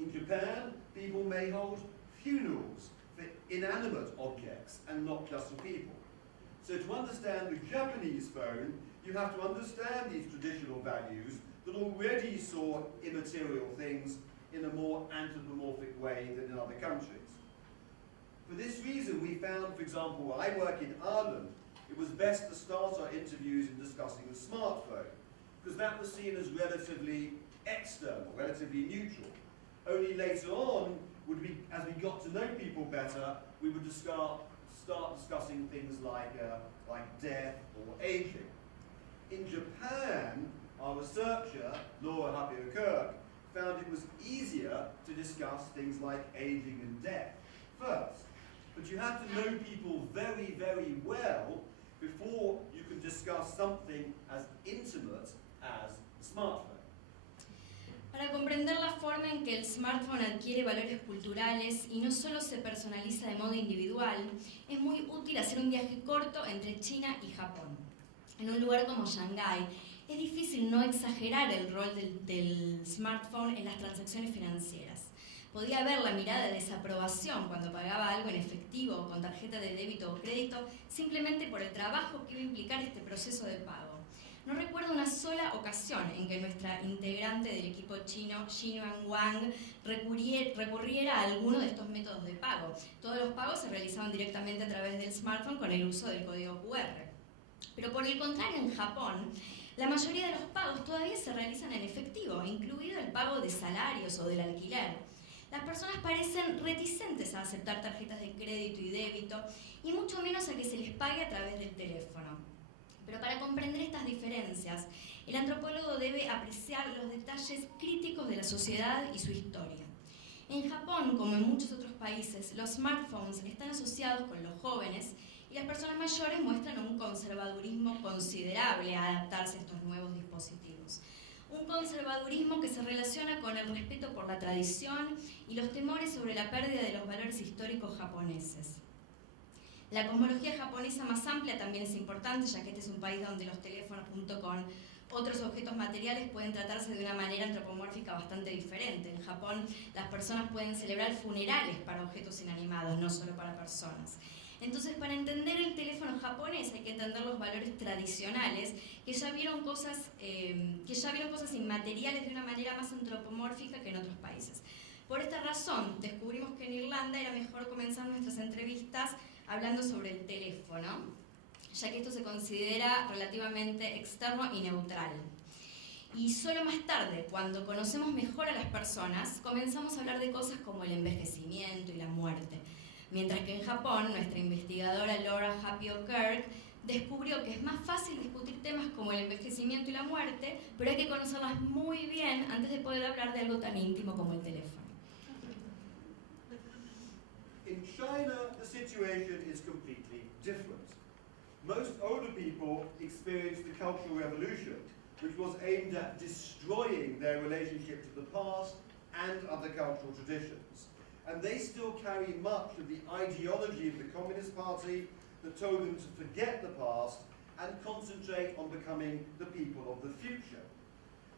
In Japan, people may hold funerals for inanimate objects and not just for people. So to understand the Japanese phone, you have to understand these traditional values that already saw immaterial things in a more anthropomorphic way than in other countries. For this reason, we found, for example, where I work in Ireland, it was best to start our interviews in discussing the smartphone, because that was seen as relatively external, relatively neutral. Only later on, as we got to know people better, we would start discussing things like death or aging. In Japan, our researcher, Laura Hapio-Kirk, found it was easier to discuss things like aging and death first. But you have to know people very, very well before you can discuss something as intimate as the smartphone. Para comprender la forma en que el smartphone adquiere valores culturales y no solo se personaliza de modo individual, es muy útil hacer un viaje corto entre China y Japón. En un lugar como Shanghái, es difícil no exagerar el rol del smartphone en las transacciones financieras. Podía ver la mirada de desaprobación cuando pagaba algo en efectivo o con tarjeta de débito o crédito, simplemente por el trabajo que iba a implicar este proceso de pago. No recuerdo una sola ocasión en que nuestra integrante del equipo chino, Xinyuan Wang, recurriera a alguno de estos métodos de pago. Todos los pagos se realizaban directamente a través del smartphone con el uso del código QR. Pero por el contrario, en Japón, la mayoría de los pagos todavía se realizan en efectivo, incluido el pago de salarios o del alquiler. Las personas parecen reticentes a aceptar tarjetas de crédito y débito, y mucho menos a que se les pague a través del teléfono. Pero para comprender estas diferencias, el antropólogo debe apreciar los detalles críticos de la sociedad y su historia. En Japón, como en muchos otros países, los smartphones están asociados con los jóvenes y las personas mayores muestran un conservadurismo considerable a adaptarse a estos nuevos dispositivos. Un conservadurismo que se relaciona con el respeto por la tradición y los temores sobre la pérdida de los valores históricos japoneses. La cosmología japonesa más amplia también es importante, ya que este es un país donde los teléfonos junto con otros objetos materiales pueden tratarse de una manera antropomórfica bastante diferente. En Japón, las personas pueden celebrar funerales para objetos inanimados, no solo para personas. Entonces, para entender el teléfono japonés hay que entender los valores tradicionales que ya vieron cosas inmateriales de una manera más antropomórfica que en otros países. Por esta razón, descubrimos que en Irlanda era mejor comenzar nuestras entrevistas hablando sobre el teléfono, ya que esto se considera relativamente externo y neutral. Y solo más tarde, cuando conocemos mejor a las personas, comenzamos a hablar de cosas como el envejecimiento y la muerte. Mientras que en Japón, nuestra investigadora Laura Hapio-Kirk descubrió que es más fácil discutir temas como el envejecimiento y la muerte, pero hay que conocerlas muy bien antes de poder hablar de algo tan íntimo como el teléfono. In China, the situation is completely different. Most older people experienced the Cultural Revolution, which was aimed at destroying their relationship to the past and other cultural traditions. and they still carry much of the ideology of the Communist Party that told them to forget the past and concentrate on becoming the people of the future.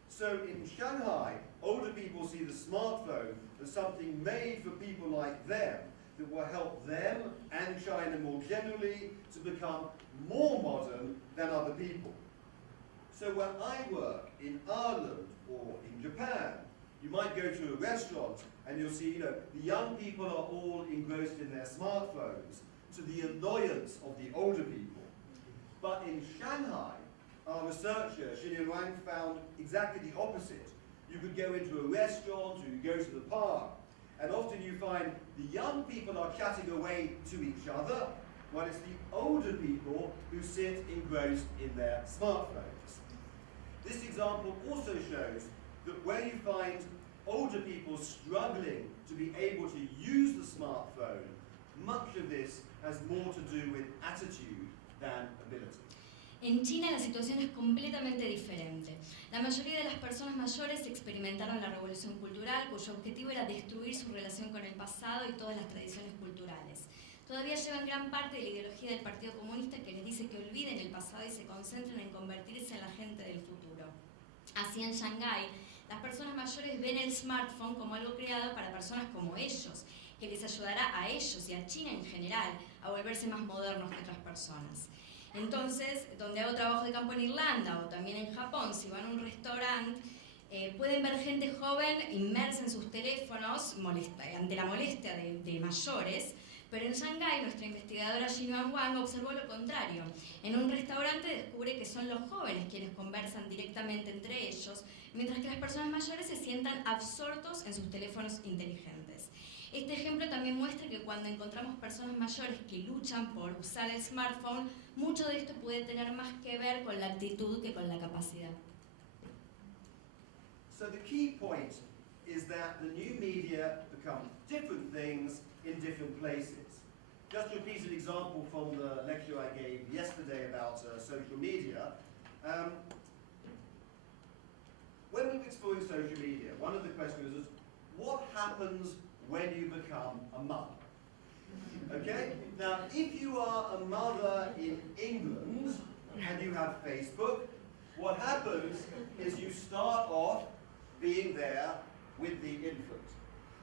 So in Shanghai, older people see the smartphone as something made for people like them that will help them and China more generally to become more modern than other people. So where I work in Ireland or in Japan, you might go to a restaurant and you'll see, the young people are all engrossed in their smartphones to the annoyance of the older people. But in Shanghai, our researcher, Xinyan Wang, found exactly the opposite. You could go into a restaurant or you go to the park, and often you find the young people are chatting away to each other, while it's the older people who sit engrossed in their smartphones. This example also shows that where you find older people struggling to be able to use the smartphone, much of this has more to do with attitude than ability. En China la situación es completamente diferente. La mayoría de las personas mayores experimentaron la revolución cultural, cuyo objetivo era destruir su relación con el pasado y todas las tradiciones culturales. Todavía llevan gran parte de la ideología del Partido Comunista que les dice que olviden el pasado y se concentren en convertirse en la gente del futuro. Así en Shanghái, las personas mayores ven el smartphone como algo creado para personas como ellos, que les ayudará a ellos y a China en general a volverse más modernos que otras personas. Entonces, donde hago trabajo de campo en Irlanda o también en Japón, si van a un restaurante, pueden ver gente joven inmersa en sus teléfonos ante la molestia de mayores, pero en Shanghái nuestra investigadora Xinyan Wang observó lo contrario. En un restaurante descubre que son los jóvenes quienes conversan directamente entre ellos, mientras que las personas mayores se sientan absortos en sus teléfonos inteligentes. Este ejemplo también muestra que cuando encontramos personas mayores que luchan por usar el smartphone, mucho de esto puede tener más que ver con la actitud que con la capacidad. So the key point is that the new media become different things in different places. Just to repeat an example from the lecture I gave yesterday about social media. When we were exploring social media, one of the questions was, what happens when you become a mother? Okay? Now, if you are a mother in England and you have Facebook, what happens is you start off being there with the infant.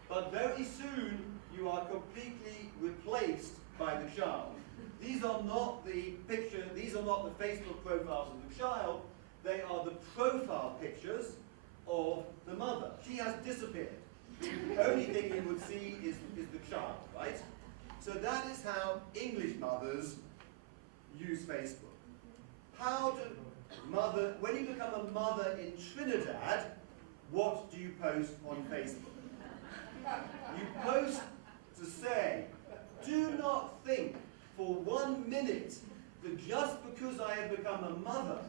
But very soon, you are completely replaced by the child. These are not the Facebook profiles of the child, they are the profile pictures of the mother. She has disappeared. The only thing you would see is the child, right? So that is how English mothers use Facebook. When you become a mother in Trinidad, what do you post on Facebook? You post to say, do not think for 1 minute that just because I have become a mother,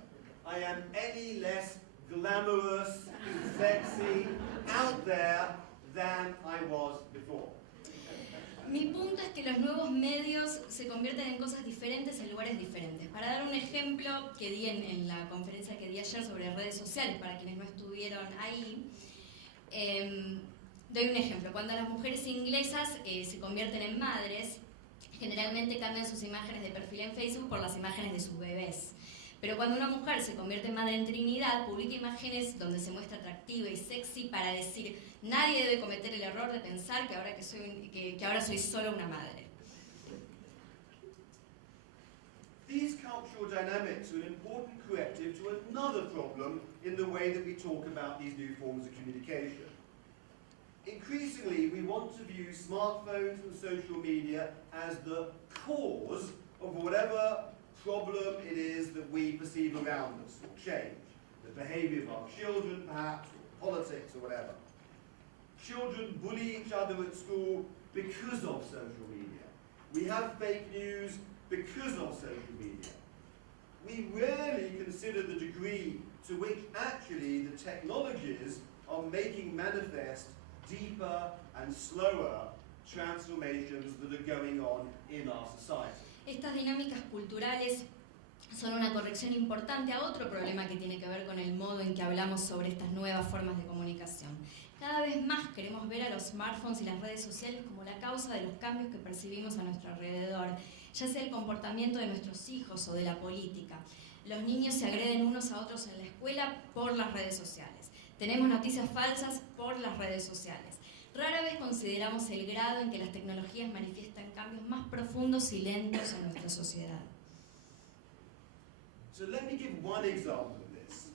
I am any less glamorous, sexy, out there than I was before. Mi punto es que los nuevos medios se convierten en cosas diferentes en lugares diferentes. Para dar un ejemplo que di en la conferencia que di ayer sobre redes sociales, para quienes no estuvieron ahí, doy un ejemplo. Cuando las mujeres inglesas se convierten en madres, generalmente cambian sus imágenes de perfil en Facebook por las imágenes de sus bebés. Pero cuando una mujer se convierte en madre en Trinidad, publica imágenes donde se muestra atractiva y sexy para decir, nadie debe cometer el error de pensar que ahora soy solo una madre. These cultural dynamics are an important corrective to another problem in the way that we talk about these new forms of communication. Increasingly, we want to view smartphones and social media as the cause of whatever problem it is that we perceive around us, or change. The behavior of our children, perhaps, or politics, or whatever. Children bully each other at school because of social media. We have fake news because of social media. We rarely consider the degree to which actually the technologies are making manifest deeper and slower transformations that are going on in our society. Estas dinámicas culturales son una corrección importante a otro problema que tiene que ver con el modo en que hablamos sobre estas nuevas formas de comunicación. Cada vez más queremos ver a los smartphones y las redes sociales como la causa de los cambios que percibimos a nuestro alrededor, ya sea el comportamiento de nuestros hijos o de la política. Los niños se agreden unos a otros en la escuela por las redes sociales. Tenemos noticias falsas por las redes sociales. Rara vez consideramos el grado en que las tecnologías manifiestan cambios más profundos y lentos en nuestra sociedad. So let me give one example of this.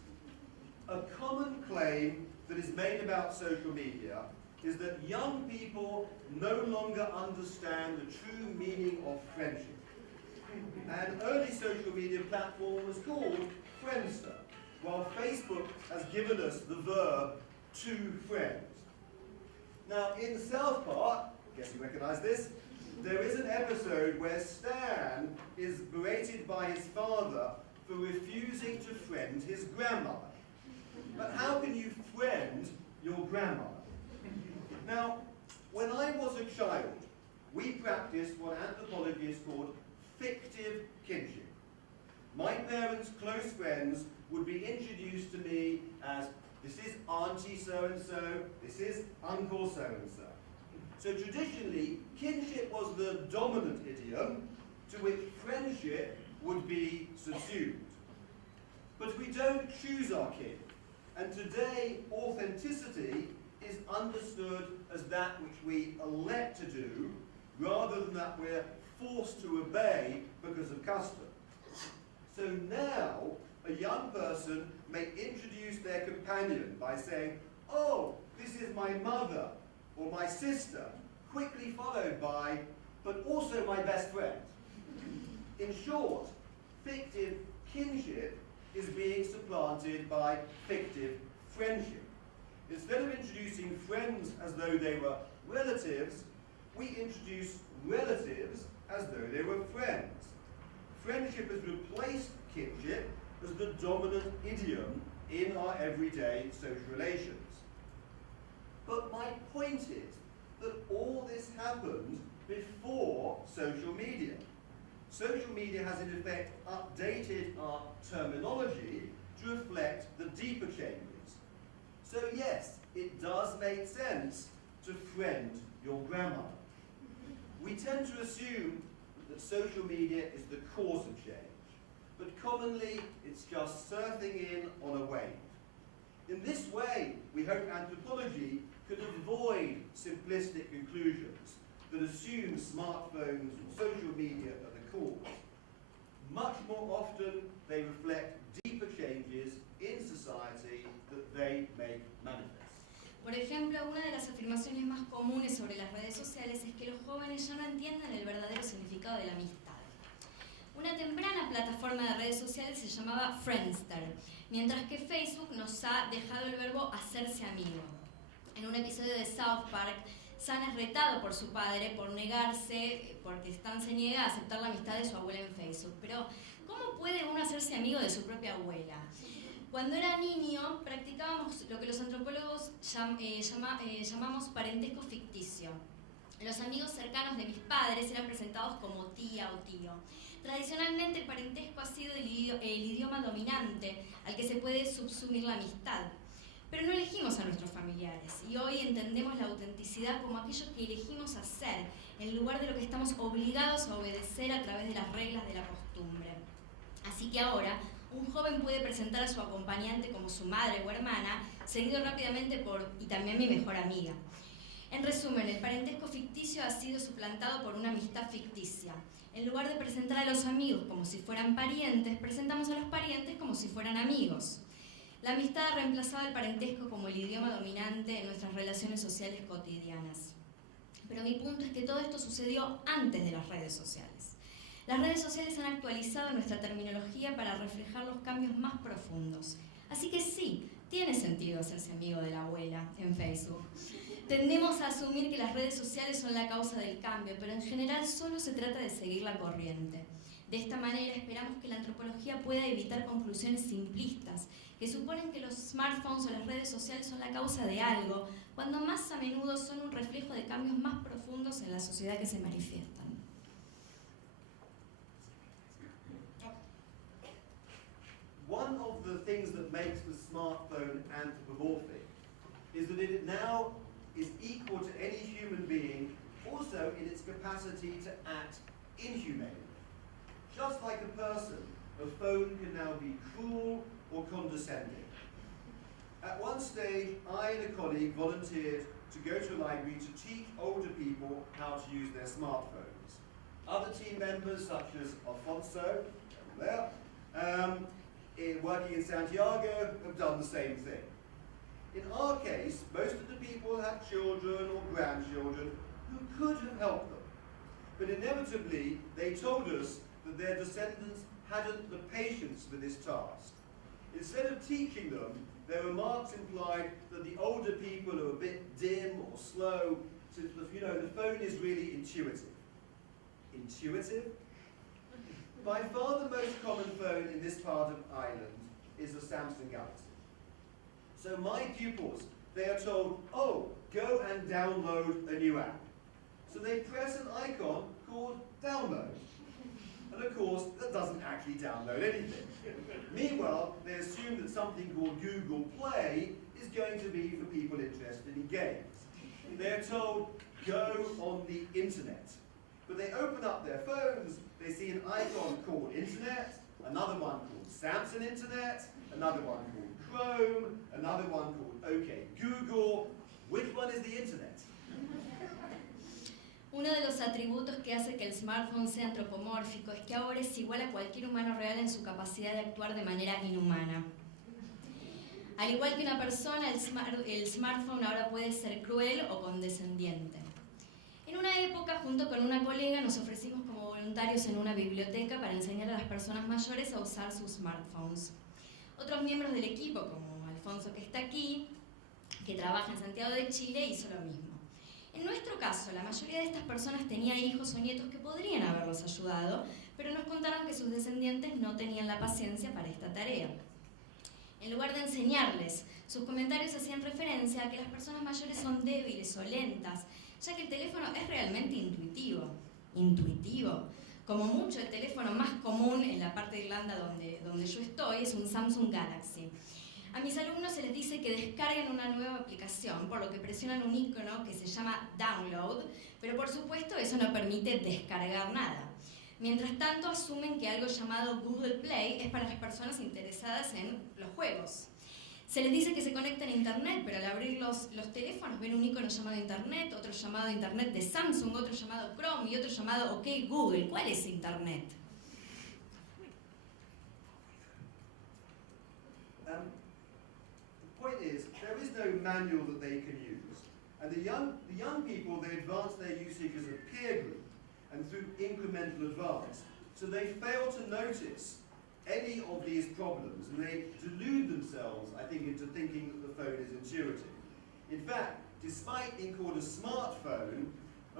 A common claim that is made about social media is that young people no longer understand the true meaning of friendship. An early social media platform was called Friendster, while Facebook has given us the verb to friend. Now, in South Park, guess you recognize this, there is an episode where Stan is berated by his father for refusing to friend his grandmother. But how can you friend your grandmother? Now, when I was a child, we practiced what anthropologists called fictive kinship. My parents' close friends would be introduced to me as, this is Auntie so-and-so, this is Uncle so-and-so. So traditionally, kinship was the dominant idiom to which friendship would be subsumed. But we don't choose our kin, and today authenticity is understood as that which we elect to do, rather than that we're forced to obey because of custom. So now, a young person may introduce their companion by saying, oh, this is my mother or my sister, quickly followed by, but also my best friend. In short, fictive kinship is being supplanted by fictive friendship. Instead of introducing friends as though they were relatives, we introduce relatives as though they were friends. Friendship has replaced kinship as the dominant idiom in our everyday social relations. But my point is that all this happened before social media. Social media has in effect updated our terminology to reflect the deeper changes. So yes, it does make sense to friend your grandmother. We tend to assume that social media is the cause of change, but commonly it's just surfing in on a wave. In this way, we hope anthropology could avoid simplistic conclusions that assume smartphones or social media are the cause. Much more often, they reflect deeper changes in society that they make manifest. Por ejemplo, una de las afirmaciones más comunes sobre las redes sociales es que los jóvenes ya no entienden el verdadero significado de la amistad. Una temprana plataforma de redes sociales se llamaba Friendster, mientras que Facebook nos ha dejado el verbo hacerse amigo. En un episodio de South Park, Sam es retado por su padre por negarse, porque Stan se niega a aceptar la amistad de su abuela en Facebook. Pero, ¿cómo puede uno hacerse amigo de su propia abuela? Cuando era niño, practicábamos lo que los antropólogos llamamos parentesco ficticio. Los amigos cercanos de mis padres eran presentados como tía o tío. Tradicionalmente, el parentesco ha sido el idioma dominante al que se puede subsumir la amistad. Pero no elegimos a nuestros familiares, y hoy entendemos la autenticidad como aquello que elegimos hacer, en lugar de lo que estamos obligados a obedecer a través de las reglas de la costumbre. Así que ahora, un joven puede presentar a su acompañante como su madre o hermana, seguido rápidamente por "y también mi mejor amiga". En resumen, el parentesco ficticio ha sido suplantado por una amistad ficticia. En lugar de presentar a los amigos como si fueran parientes, presentamos a los parientes como si fueran amigos. La amistad ha reemplazado el parentesco como el idioma dominante en nuestras relaciones sociales cotidianas. Pero mi punto es que todo esto sucedió antes de las redes sociales. Las redes sociales han actualizado nuestra terminología para reflejar los cambios más profundos. Así que sí, tiene sentido hacerse amigo de la abuela en Facebook. Tendemos a asumir que las redes sociales son la causa del cambio, pero en general solo se trata de seguir la corriente. De esta manera esperamos que la antropología pueda evitar conclusiones simplistas, que suponen que los smartphones o las redes sociales son la causa de algo, cuando más a menudo son un reflejo de cambios más profundos en la sociedad que se manifiestan. One of the things that makes the smartphone anthropomorphic is that it now is equal to any human being, also in its capacity to act inhumanely. Just like a person, a phone can now be cruel or condescending. At one stage, I and a colleague volunteered to go to a library to teach older people how to use their smartphones. Other team members, such as Alfonso, there, working in Santiago, have done the same thing. In our case, most of the people have children or grandchildren who could have helped them. But inevitably, they told us that their descendants hadn't the patience for this task. Instead of teaching them, their remarks implied that the older people are a bit dim or slow, so the phone is really intuitive. Intuitive? By far the most common phone in this part of Ireland is the Samsung Galaxy. So my pupils, they are told, oh, go and download a new app. So they press an icon called download. And of course, that doesn't actually download anything. Meanwhile, they assume that something called Google Play is going to be for people interested in games. They're told, go on the internet. But they open up their phones, they see an icon called Internet, another one called Samsung Internet, another one called Chrome, another one called OK Google. Which one is the Internet? Uno de los atributos que hace que el smartphone sea antropomórfico es que ahora es igual a cualquier humano real en su capacidad de actuar de manera inhumana. Al igual que una persona, el smartphone ahora puede ser cruel o condescendiente. En una época, junto con una colega, nos ofrecimos como voluntarios en una biblioteca para enseñar a las personas mayores a usar sus smartphones. Otros miembros del equipo, como Alfonso, que está aquí, que trabaja en Santiago de Chile, hizo lo mismo. En nuestro caso, la mayoría de estas personas tenía hijos o nietos que podrían haberlos ayudado, pero nos contaron que sus descendientes no tenían la paciencia para esta tarea. En lugar de enseñarles, sus comentarios hacían referencia a que las personas mayores son débiles o lentas, ya que el teléfono es realmente intuitivo. Intuitivo. Como mucho, el teléfono más común en la parte de Irlanda donde yo estoy es un Samsung Galaxy. A mis alumnos se les dice que descarguen una nueva aplicación, por lo que presionan un icono que se llama Download, pero por supuesto eso no permite descargar nada. Mientras tanto, asumen que algo llamado Google Play es para las personas interesadas en los juegos. Se les dice que se conecten a Internet, pero al abrir los teléfonos ven un icono llamado Internet, otro llamado Internet de Samsung, otro llamado Chrome y otro llamado OK Google. ¿Cuál es Internet? The point is, there is no manual that they can use. And the young people, they advance their usage as a peer group and through incremental advance. So they fail to notice any of these problems, and they delude themselves, I think, into thinking that the phone is intuitive. In fact, despite being called a smartphone,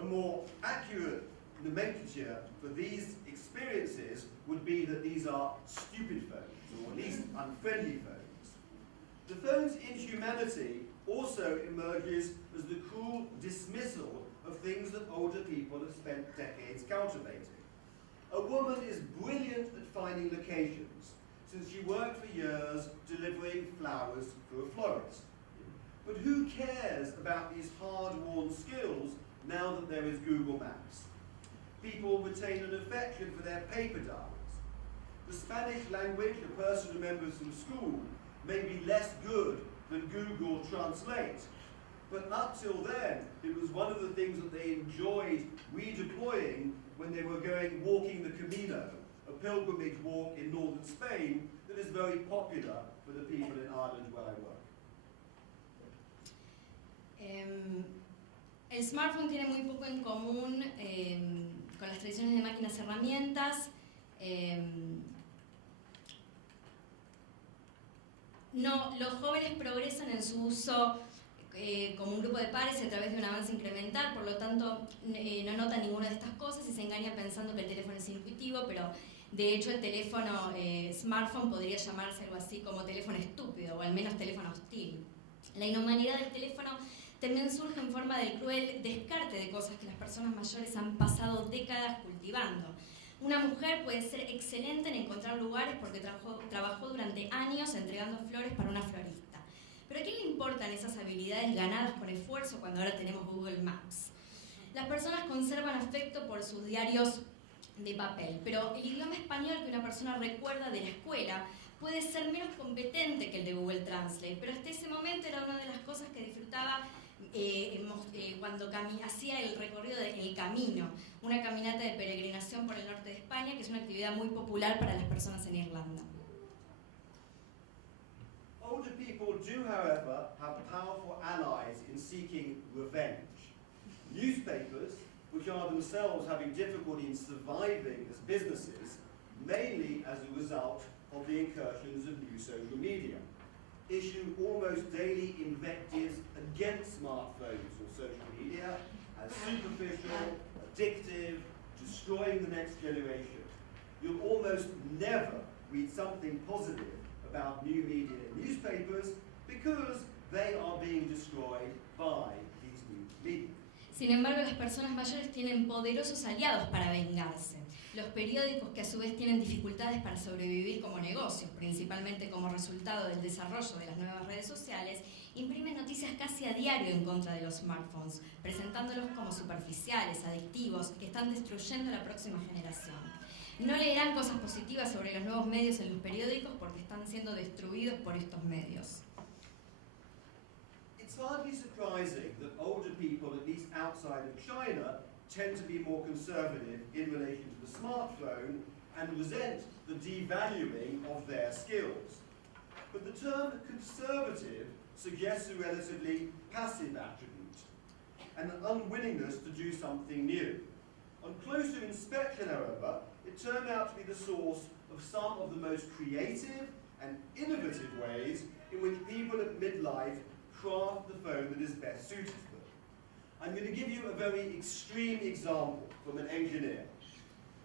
a more accurate nomenclature for these experiences would be that these are stupid phones, or at least unfriendly phones. The phone's inhumanity also emerges as the cruel dismissal of things that older people have spent decades cultivating. A woman is brilliant at finding locations, since she worked for years delivering flowers for a florist. But who cares about these hard-won skills now that there is Google Maps? People retain an affection for their paper diaries. The Spanish language a person remembers from school may be less good than Google Translate, but up till then, it was one of the things that they enjoyed redeploying when they were walking the Camino, a pilgrimage walk in northern Spain that is very popular for the people in Ireland where I work. El smartphone tiene muy poco en común con las tradiciones de máquinas herramientas. No, los jóvenes progresan en su uso como un grupo de pares y a través de un avance incremental, por lo tanto no notan ninguna de estas cosas y se engañan pensando que el teléfono es intuitivo, pero de hecho el teléfono smartphone podría llamarse algo así como teléfono estúpido o al menos teléfono hostil. La inhumanidad del teléfono también surge en forma del cruel descarte de cosas que las personas mayores han pasado décadas cultivando. Una mujer puede ser excelente en encontrar lugares porque trabajó durante años entregando flores para una florista. Pero ¿a quién le importan esas habilidades ganadas con esfuerzo cuando ahora tenemos Google Maps? Las personas conservan afecto por sus diarios de papel, pero el idioma español que una persona recuerda de la escuela puede ser menos competente que el de Google Translate, pero hasta ese momento era una de las cosas que disfrutaba cuando hacía el recorrido del Camino, una caminata de peregrinación por el norte de España, que es una actividad muy popular para las personas en Irlanda. Older people do, however, have powerful allies in seeking revenge. Newspapers, which are themselves having difficulty in surviving as businesses, mainly as a result of the incursions of new social media, issue almost daily invectives against smartphones or social media as superficial, addictive, destroying the next generation. You'll almost never read something positive about new media in newspapers because they are being destroyed by these new media. Sin embargo, las personas mayores tienen poderosos aliados para vengarse. Los periódicos, que a su vez tienen dificultades para sobrevivir como negocios, principalmente como resultado del desarrollo de las nuevas redes sociales, imprimen noticias casi a diario en contra de los smartphones, presentándolos como superficiales, adictivos, que están destruyendo a la próxima generación. No leerán cosas positivas sobre los nuevos medios en los periódicos porque están siendo destruidos por estos medios. It's hardly surprising that older people, at least outside of China, tend to be more conservative in relation to the smartphone and resent the devaluing of their skills. But the term conservative suggests a relatively passive attribute and an unwillingness to do something new. On closer inspection, however, it turned out to be the source of some of the most creative and innovative ways in which people at midlife craft the phone that is best suited to them. I'm going to give you a very extreme example from an engineer.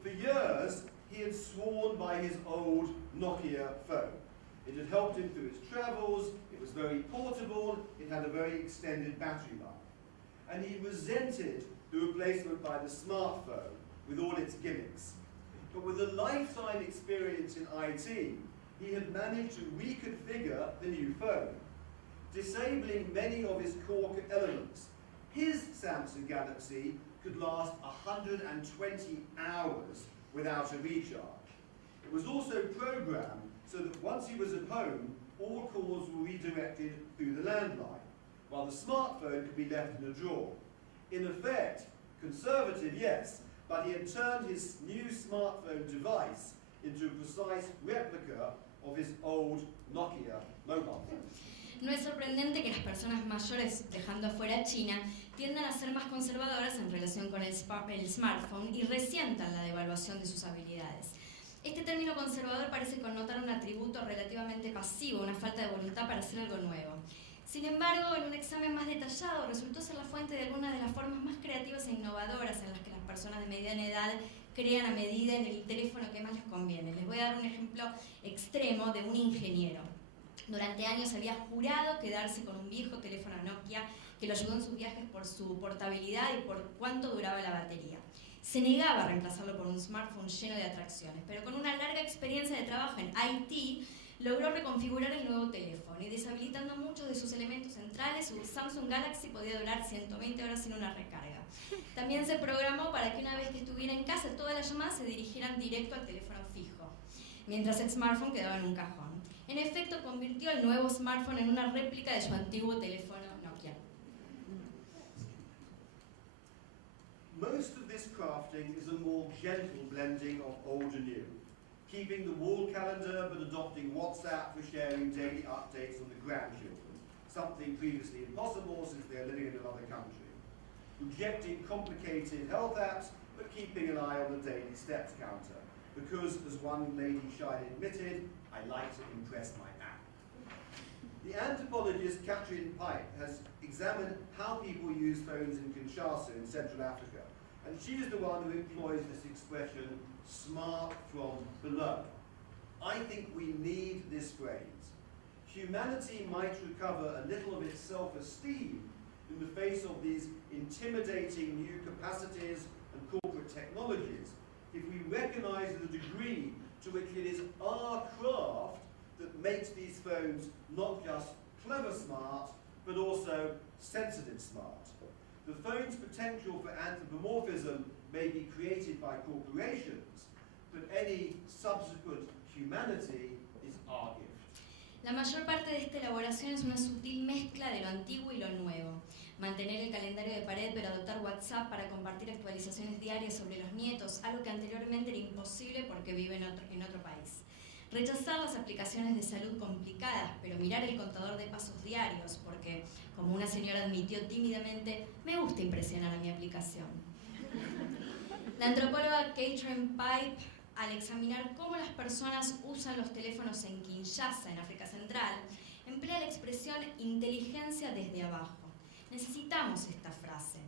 For years, he had sworn by his old Nokia phone. It had helped him through his travels, it was very portable, it had a very extended battery life. And he resented the replacement by the smartphone with all its gimmicks. But with a lifetime experience in IT, he had managed to reconfigure the new phone, disabling many of his core elements. His Samsung Galaxy could last 120 hours without a recharge. It was also programmed so that once he was at home, all calls were redirected through the landline, while the smartphone could be left in a drawer. In effect, conservative, yes, but he had turned his new smartphone device into a precise replica of his old Nokia mobile phone. No es sorprendente que las personas mayores, dejando afuera a China, tiendan a ser más conservadoras en relación con el smartphone y resientan la devaluación de sus habilidades. Este término conservador parece connotar un atributo relativamente pasivo, una falta de voluntad para hacer algo nuevo. Sin embargo, en un examen más detallado resultó ser la fuente de algunas de las formas más creativas e innovadoras en las que las personas de mediana edad crean a medida en el teléfono que más les conviene. Les voy a dar un ejemplo extremo de un ingeniero. Durante años había jurado quedarse con un viejo teléfono Nokia que lo ayudó en sus viajes por su portabilidad y por cuánto duraba la batería. Se negaba a reemplazarlo por un smartphone lleno de atracciones, pero con una larga experiencia de trabajo en IT, logró reconfigurar el nuevo teléfono y deshabilitando muchos de sus elementos centrales, su Samsung Galaxy podía durar 120 horas sin una recarga. También se programó para que una vez que estuviera en casa, todas las llamadas se dirigieran directo al teléfono fijo, mientras el smartphone quedaba en un cajón. En efecto, convirtió el nuevo smartphone en una réplica de su antiguo teléfono Nokia. Most of this crafting is a more gentle blending of old and new, keeping the wall calendar but adopting WhatsApp for sharing daily updates on the grandchildren, something previously impossible since they are living in another country. Rejecting complicated health apps but keeping an eye on the daily steps counter, because, as one lady shyly admitted, I like to impress my app. The anthropologist Catherine Pipe has examined how people use phones in Kinshasa in Central Africa, and she is the one who employs this expression, smart from below. I think we need this phrase. Humanity might recover a little of its self-esteem in the face of these intimidating new capacities and corporate technologies if we recognize the degree to which it is our craft that makes these phones not just clever smart, but also sensitive smart. The phone's potential for anthropomorphism may be created by corporations, but any subsequent humanity is our gift. La mayor parte de esta elaboración es una sutil mezcla de lo antiguo y lo nuevo. Mantener el calendario de pared pero adoptar WhatsApp para compartir actualizaciones diarias sobre los nietos, algo que anteriormente era imposible porque vive en otro país. Rechazar las aplicaciones de salud complicadas, pero mirar el contador de pasos diarios, porque, como una señora admitió tímidamente, me gusta impresionar a mi aplicación. La antropóloga Catherine Pipe, al examinar cómo las personas usan los teléfonos en Kinshasa, en África Central, emplea la expresión inteligencia desde abajo. Necesitamos esta frase.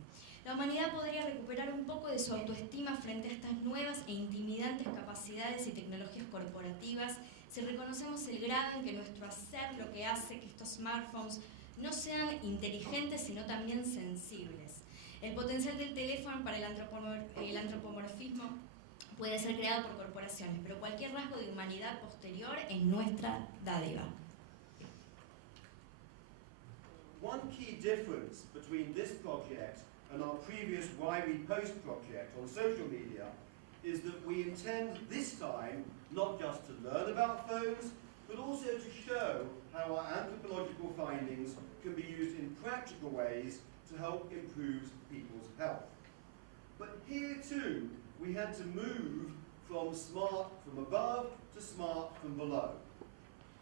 La humanidad podría recuperar un poco de su autoestima frente a estas nuevas e intimidantes capacidades y tecnologías corporativas si reconocemos el grado en que nuestro hacer lo que hace que estos smartphones no sean inteligentes sino también sensibles. El potencial del teléfono para el antropomorfismo puede ser creado por corporaciones, pero cualquier rasgo de humanidad posterior es nuestra dádiva. One key difference between this project and our previous Why We Post project on social media is that we intend this time not just to learn about phones, but also to show how our anthropological findings can be used in practical ways to help improve people's health. But here too, we had to move from smart from above to smart from below.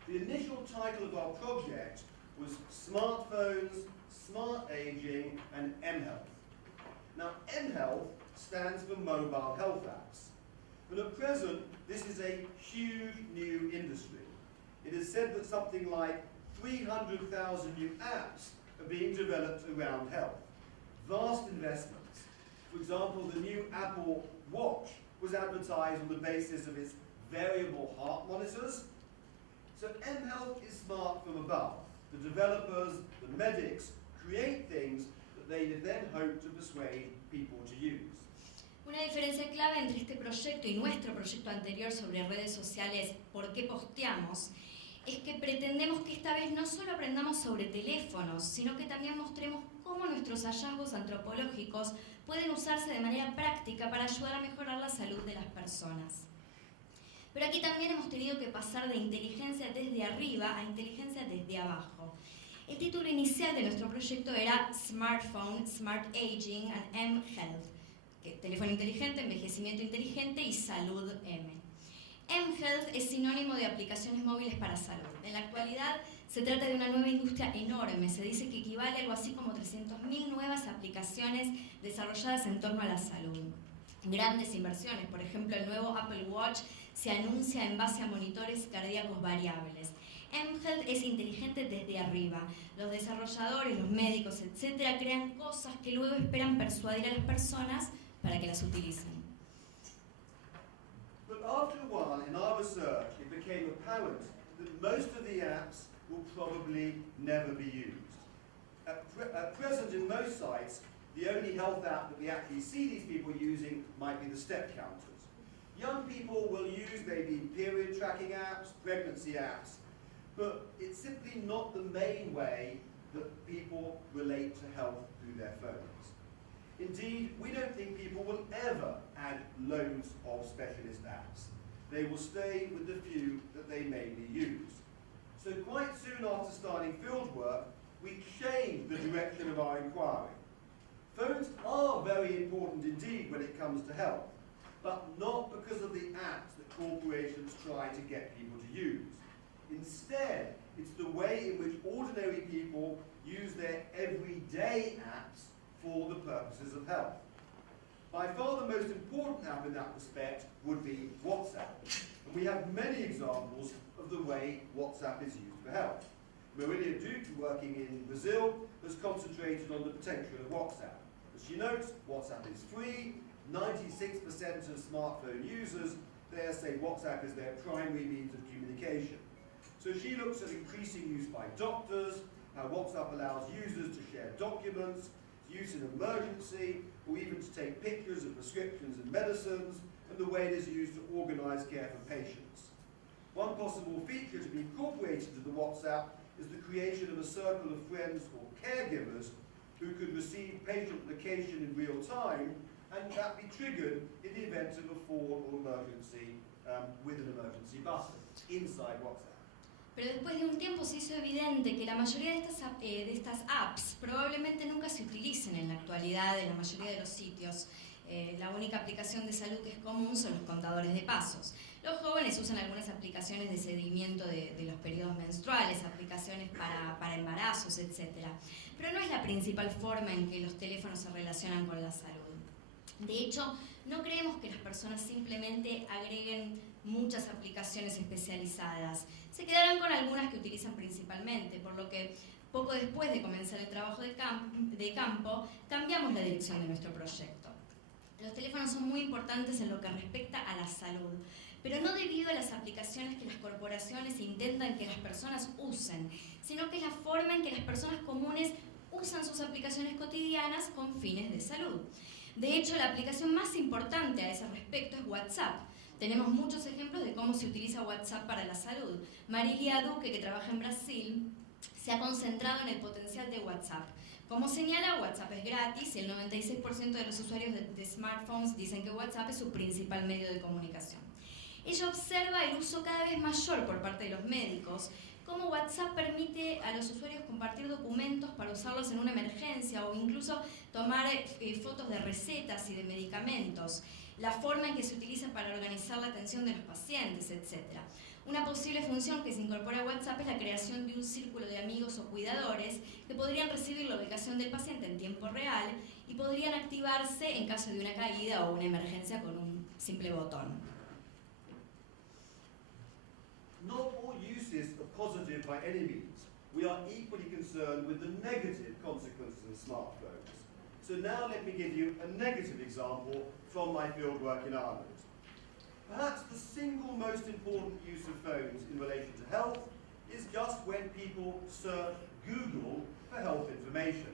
The initial title of our project was Smartphones, Smart Aging, and mHealth. Now, mHealth stands for Mobile Health Apps. But at present, this is a huge new industry. It is said that something like 300,000 new apps are being developed around health. Vast investments. For example, the new Apple Watch was advertised on the basis of its variable heart monitors. So mHealth is smart from above. The developers, the medics, create things that they then hope to persuade people to use. Una diferencia clave entre este proyecto y nuestro proyecto anterior sobre redes sociales, ¿por qué posteamos?, es que pretendemos que esta vez no solo aprendamos sobre teléfonos, sino que también mostremos cómo nuestros hallazgos antropológicos pueden usarse de manera práctica para ayudar a mejorar la salud de las personas. Pero aquí también hemos tenido que pasar de inteligencia desde arriba a inteligencia desde abajo. El título inicial de nuestro proyecto era Smartphone, Smart Aging and mHealth, que teléfono inteligente, envejecimiento inteligente y salud M. mHealth es sinónimo de aplicaciones móviles para salud. En la actualidad se trata de una nueva industria enorme, se dice que equivale a algo así como 300.000 nuevas aplicaciones desarrolladas en torno a la salud. Grandes inversiones, por ejemplo el nuevo Apple Watch se anuncia en base a monitores cardíacos variables. mHealth es inteligente desde arriba. Los desarrolladores, los médicos, etc. crean cosas que luego esperan persuadir a las personas para que las utilicen. But after a while in our research, it became apparent that most of the apps will probably never be used. At present, in most sites, the only health app that we actually see these people using might be the step counters. Young people will use maybe period tracking apps, pregnancy apps, but it's simply not the main way that people relate to health through their phones. Indeed, we don't think people will ever add loads of specialist apps. They will stay with the few that they mainly use. So quite soon after starting fieldwork, we changed the direction of our inquiry. Phones are very important indeed when it comes to health, but not because of the apps that corporations try to get people to use. Instead, it's the way in which ordinary people use their everyday apps for the purposes of health. By far the most important app in that respect would be WhatsApp. And we have many examples of the way WhatsApp is used for health. Marilia Duque, working in Brazil, has concentrated on the potential of WhatsApp. As she notes, WhatsApp is free. 96% of smartphone users there say WhatsApp is their primary means of communication. So she looks at increasing use by doctors, how WhatsApp allows users to share documents, use in emergency, or even to take pictures of prescriptions and medicines, and the way it is used to organize care for patients. One possible feature to be incorporated into the WhatsApp is the creation of a circle of friends or caregivers who could receive patient location in real time and that be triggered in the event of a fall or emergency with an emergency button inside WhatsApp. Pero después de un tiempo se hizo evidente que la mayoría de estas apps probablemente nunca se utilicen en la actualidad en la mayoría de los sitios. La única aplicación de salud que es común son los contadores de pasos. Los jóvenes usan algunas aplicaciones de seguimiento de los periodos menstruales, aplicaciones para embarazos, etc. Pero no es la principal forma en que los teléfonos se relacionan con la salud. De hecho, no creemos que las personas simplemente agreguen muchas aplicaciones especializadas. Se quedaron con algunas que utilizan principalmente, por lo que poco después de comenzar el trabajo de campo, cambiamos la dirección de nuestro proyecto. Los teléfonos son muy importantes en lo que respecta a la salud, pero no debido a las aplicaciones que las corporaciones intentan que las personas usen, sino que es la forma en que las personas comunes usan sus aplicaciones cotidianas con fines de salud. De hecho, la aplicación más importante a ese respecto es WhatsApp. Tenemos muchos ejemplos de cómo se utiliza WhatsApp para la salud. Marilia Duque, que trabaja en Brasil, se ha concentrado en el potencial de WhatsApp. Como señala, WhatsApp es gratis y el 96% de los usuarios de smartphones dicen que WhatsApp es su principal medio de comunicación. Ella observa el uso cada vez mayor por parte de los médicos, cómo WhatsApp permite a los usuarios compartir documentos para usarlos en una emergencia o incluso tomar fotos de recetas y de medicamentos, la forma en que se utilizan para organizar la atención de los pacientes, etc. Una posible función que se incorpora a WhatsApp es la creación de un círculo de amigos o cuidadores que podrían recibir la ubicación del paciente en tiempo real y podrían activarse en caso de una caída o una emergencia con un simple botón. Not all uses are positive by any means. We are equally concerned with the negative consequences of smartphones. So now let me give you a negative example from my fieldwork in Ireland. Perhaps the single most important use of phones in relation to health is just when people search Google for health information.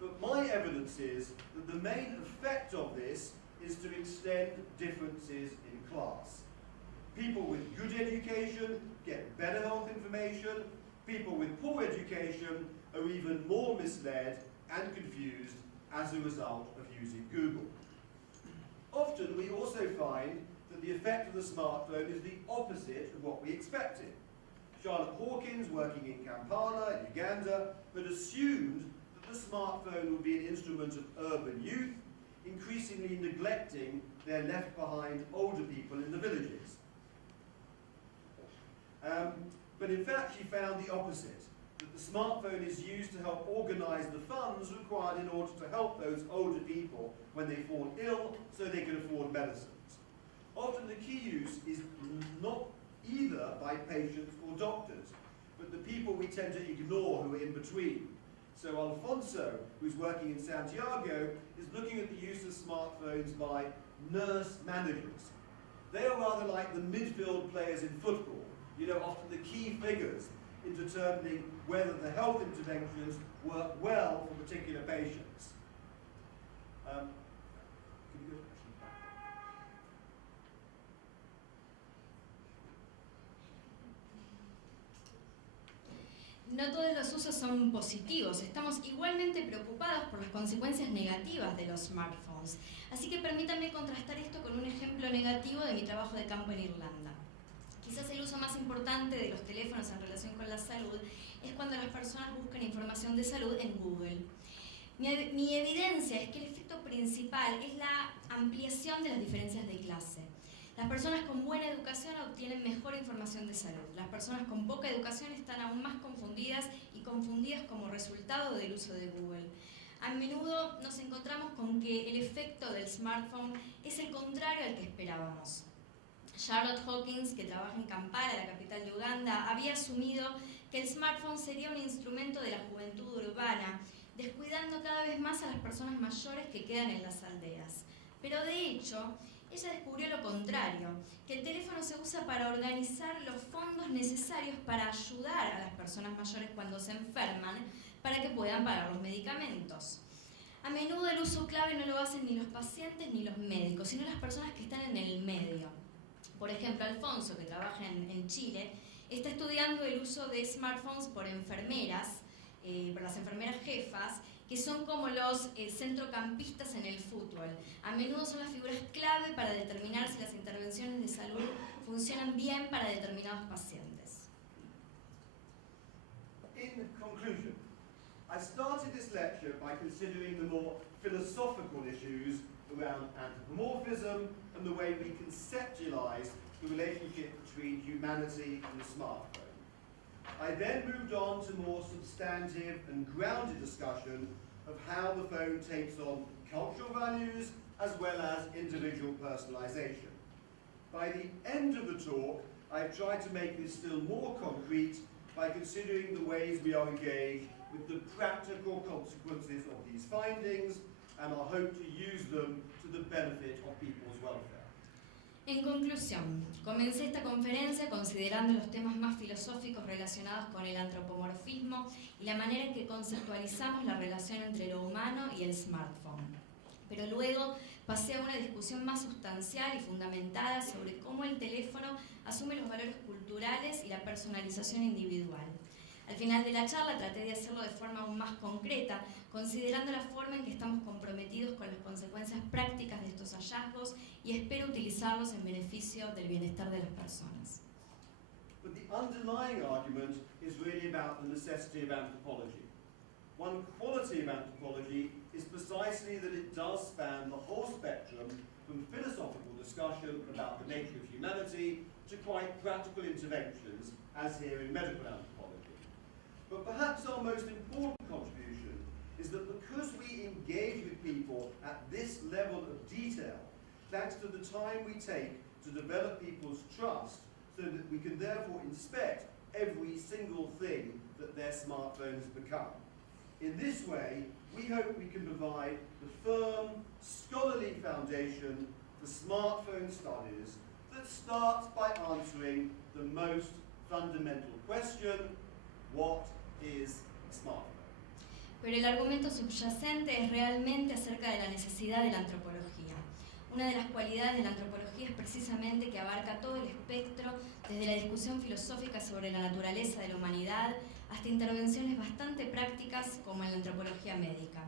But my evidence is that the main effect of this is to extend differences in class. People with good education get better health information. People with poor education are even more misled and confused as a result of using Google. Often we also find that the effect of the smartphone is the opposite of what we expected. Charlotte Hawkins, working in Kampala in Uganda, had assumed that the smartphone would be an instrument of urban youth, increasingly neglecting their left-behind older people in the villages. But in fact, she found the opposite, that the smartphone is used to help organize the funds required in order to help those older people when they fall ill so they can afford medicines. Often the key use is not either by patients or doctors, but the people we tend to ignore who are in between. So Alfonso, who's working in Santiago, is looking at the use of smartphones by nurse managers. They are rather like the midfield players in football. You know, often the key figures in determining whether the health interventions work well for particular patients. Can you go No todos los usos son positivos. Estamos igualmente preocupados por las consecuencias negativas de los smartphones. Así que permítanme contrastar esto con un ejemplo negativo de mi trabajo de campo en Irlanda. Quizás el uso más importante de los teléfonos en relación con la salud es cuando las personas buscan información de salud en Google. Mi evidencia es que el efecto principal es la ampliación de las diferencias de clase. Las personas con buena educación obtienen mejor información de salud. Las personas con poca educación están aún más confundidas y confundidas como resultado del uso de Google. A menudo nos encontramos con que el efecto del smartphone es el contrario al que esperábamos. Charlotte Hawkins, que trabaja en Kampala, la capital de Uganda, había asumido que el smartphone sería un instrumento de la juventud urbana, descuidando cada vez más a las personas mayores que quedan en las aldeas. Pero de hecho, ella descubrió lo contrario, que el teléfono se usa para organizar los fondos necesarios para ayudar a las personas mayores cuando se enferman, para que puedan pagar los medicamentos. A menudo el uso clave no lo hacen ni los pacientes ni los médicos, sino las personas que están en el medio. Por ejemplo, Alfonso, que trabaja en Chile, está estudiando el uso de smartphones por enfermeras, por las enfermeras jefas, que son como los centrocampistas en el fútbol. A menudo son las figuras clave para determinar si las intervenciones de salud funcionan bien para determinados pacientes. In conclusion, I started this lecture by considering the more philosophical issues around anthropomorphism and the way we conceptualize the relationship between humanity and the smartphone. I then moved on to more substantive and grounded discussion of how the phone takes on cultural values as well as individual personalization. By the end of the talk, I've tried to make this still more concrete by considering the ways we are engaged with the practical consequences of these findings, and I hope to use them to the benefit of people's welfare. En conclusión, comencé esta conferencia considerando los temas más filosóficos relacionados con el antropomorfismo y la manera en que conceptualizamos la relación entre lo humano y el smartphone. Pero luego pasé a una discusión más sustancial y fundamentada sobre cómo el teléfono asume los valores culturales y la personalización individual. Al final de la charla traté de hacerlo de forma aún más concreta, considerando la forma en que estamos comprometidos con las consecuencias prácticas de estos hallazgos y espero utilizarlos en beneficio del bienestar de las personas. But the underlying argument is really about the necessity of anthropology. One quality of anthropology is precisely that it does span the whole spectrum from philosophical discussion about the nature of humanity to quite practical interventions, as here in medical anthropology. But perhaps our most important contribution is that because we engage with people at this level of detail, thanks to the time we take to develop people's trust, so that we can therefore inspect every single thing that their smartphone has become. In this way, we hope we can provide the firm, scholarly foundation for smartphone studies that starts by answering the most fundamental question: what is a smartphone? Pero el argumento subyacente es realmente acerca de la necesidad de la antropología. Una de las cualidades de la antropología es precisamente que abarca todo el espectro, desde la discusión filosófica sobre la naturaleza de la humanidad hasta intervenciones bastante prácticas como en la antropología médica.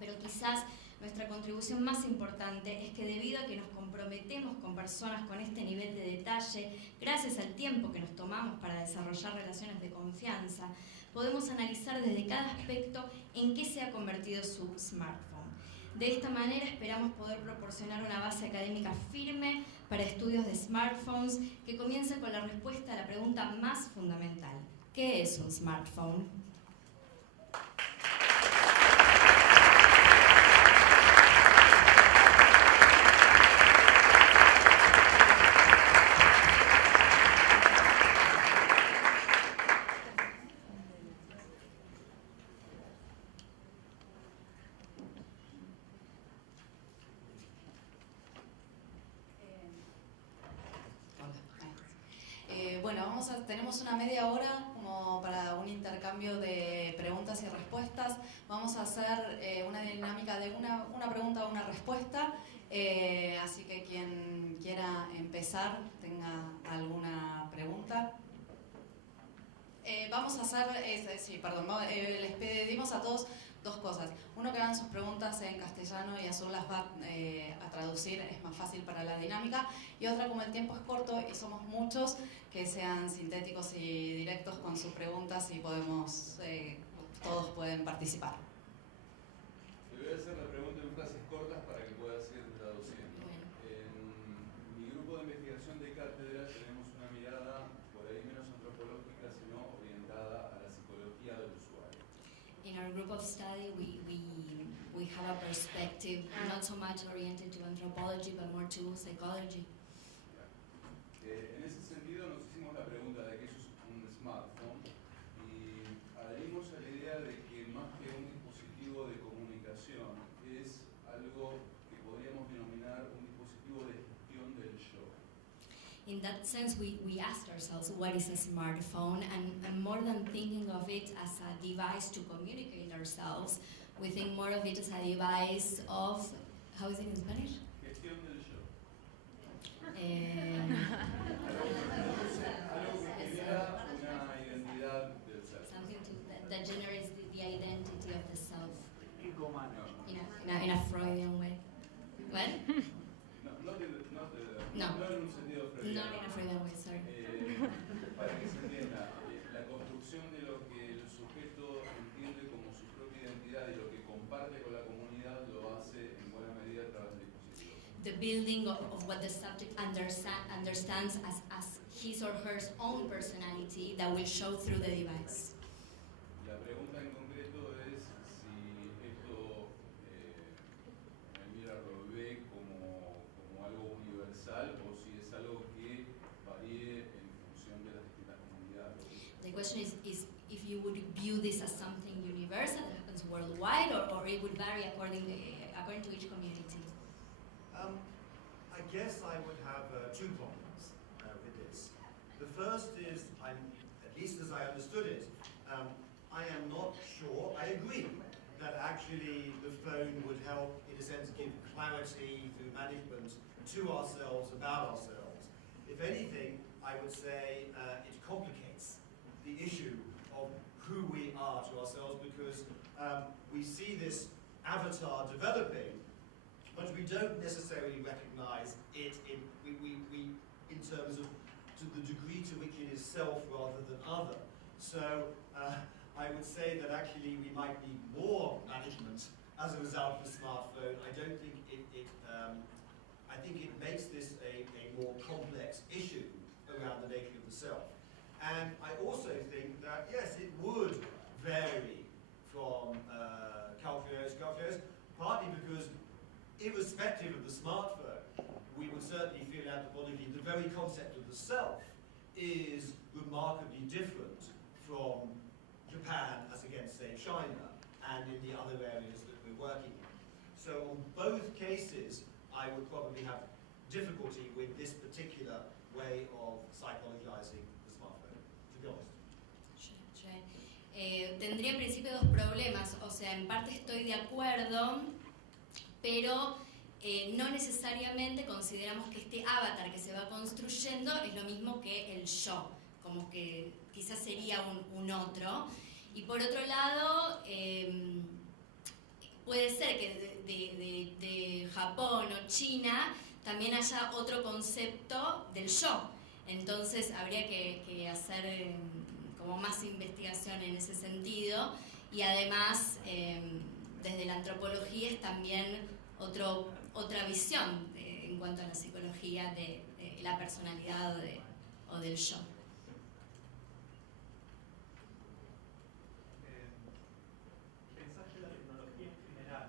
Pero quizás nuestra contribución más importante es que debido a que nos comprometemos con personas con este nivel de detalle, gracias al tiempo que nos tomamos para desarrollar relaciones de confianza, podemos analizar desde cada aspecto en qué se ha convertido su smartphone. De esta manera esperamos poder proporcionar una base académica firme para estudios de smartphones que comienza con la respuesta a la pregunta más fundamental: ¿qué es un smartphone? Tenemos una media hora como para un intercambio de preguntas y respuestas. Vamos a hacer una dinámica de una pregunta o una respuesta, así que quien quiera empezar, tenga alguna pregunta. Vamos a hacer, les pedimos a todos dos cosas. Uno, que hagan sus preguntas en castellano y Azul las va a traducir, es más fácil para la dinámica. Y otra, como el tiempo es corto y somos muchos, que sean sintéticos y directos con sus preguntas y podemos, todos pueden participar. Le voy a hacer la pregunta en frases cortas para que puedas ir traduciendo. Bueno. En mi grupo de investigación de cátedra tenemos una mirada por ahí menos antropológica, sino orientada a la psicología del usuario. In our group of study, we have a perspective not so much oriented to anthropology, but more to psychology. En ese sentido nos hicimos la pregunta de qué es un smartphone y adherimos a la idea de que más que un dispositivo de comunicación es algo que podríamos denominar un dispositivo de gestión del yo. In that sense, we asked ourselves, what is a smartphone? And more than thinking of it as a device to communicate ourselves, we think more of it as a device of, how is it in Spanish? Gestión del yo. Eh, Algo que genera No en un sentido freudiano. No in a Freudian way, sorry. Para que se entienda, la construcción de lo que el sujeto entiende como su propia identidad y lo que comparte con la comunidad lo hace en buena medida a través del dispositivo. The building of what the subject understands as his or her own personality that will show through the device. La pregunta en concreto es si esto Mira lo ve como algo universal o si es algo que varíe en función de las distintas comunidades. The question is if you would view this as something universal that happens worldwide, or it would vary according to each community. I guess I would have two problems with this. The first is, at least as I understood it, I am not sure, I agree that actually the phone would help, in a sense, give clarity through management to ourselves, about ourselves. If anything, I would say it complicates the issue of who we are to ourselves, because we see this avatar developing, but we don't necessarily recognize it in terms of to the degree to which it is self rather than other. So I would say that actually we might need more management as a result of the smartphone. I don't think I think it makes this a more complex issue around the nature of the self. And I also think that, yes, it would vary from culture to culture, partly because irrespective of the smartphone, we would certainly feel anthropologically the very concept of the self is remarkably different from Japan as against, say, China, and in the other areas that we're working in. So on both cases, I would probably have difficulty with this particular way of psychologizing the smartphone, to be honest. Tendría en principio dos problemas, o sea, en parte estoy de acuerdo, pero no necesariamente consideramos que este avatar que se va construyendo es lo mismo que el yo, como que quizás sería un otro. Y por otro lado, puede ser que de Japón o China también haya otro concepto del yo. Entonces habría que hacer como más investigación en ese sentido, y además desde la antropología es también otra visión en cuanto a la psicología de la personalidad o del yo. ¿Pensás que la tecnología en general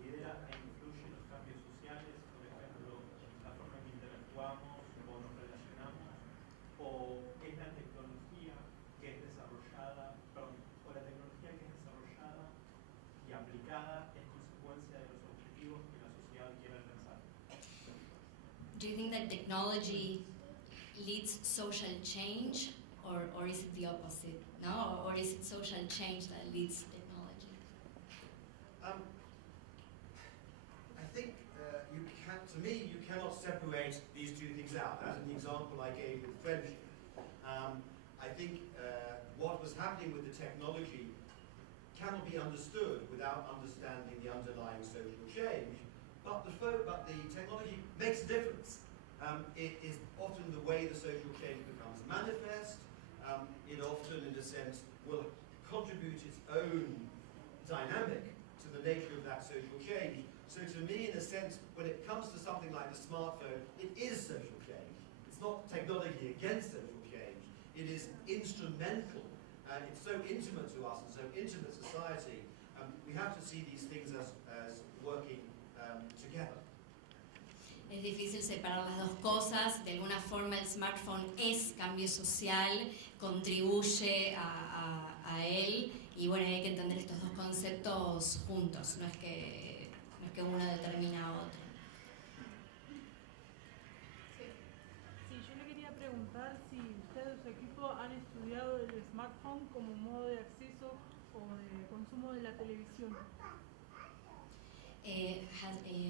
lidera e influye en los cambios sociales, por ejemplo, la forma en que interactuamos o nos relacionamos? ¿O es la tecnología que es desarrollada, o la tecnología que es desarrollada y aplicada es consecuencia de los objetivos que la sociedad quiere alcanzar? Do you think that technology leads social change, or is it the opposite? No, or is it social change that leads technology? I think to me, you cannot separate these two things out. As in the example I gave with friendship, I think what was happening with the technology cannot be understood without understanding the underlying social change. But the technology makes a difference. It is often the way the social change becomes manifest. It often, in a sense, will contribute its own dynamic to the nature of that social change. So to me, in a sense, when it comes to something like the smartphone, it is social change. It's not technology against social change. It is instrumental. It's so intimate to us and so intimate society. We have to see these things as working together. Es difícil separar las dos cosas. De alguna forma el smartphone es cambio social, contribuye a él, y bueno, hay que entender estos dos conceptos juntos, no es que uno determina a otro. Sí, yo le quería preguntar si usted y su equipo han estudiado el smartphone como modo de acceso o de consumo de la televisión.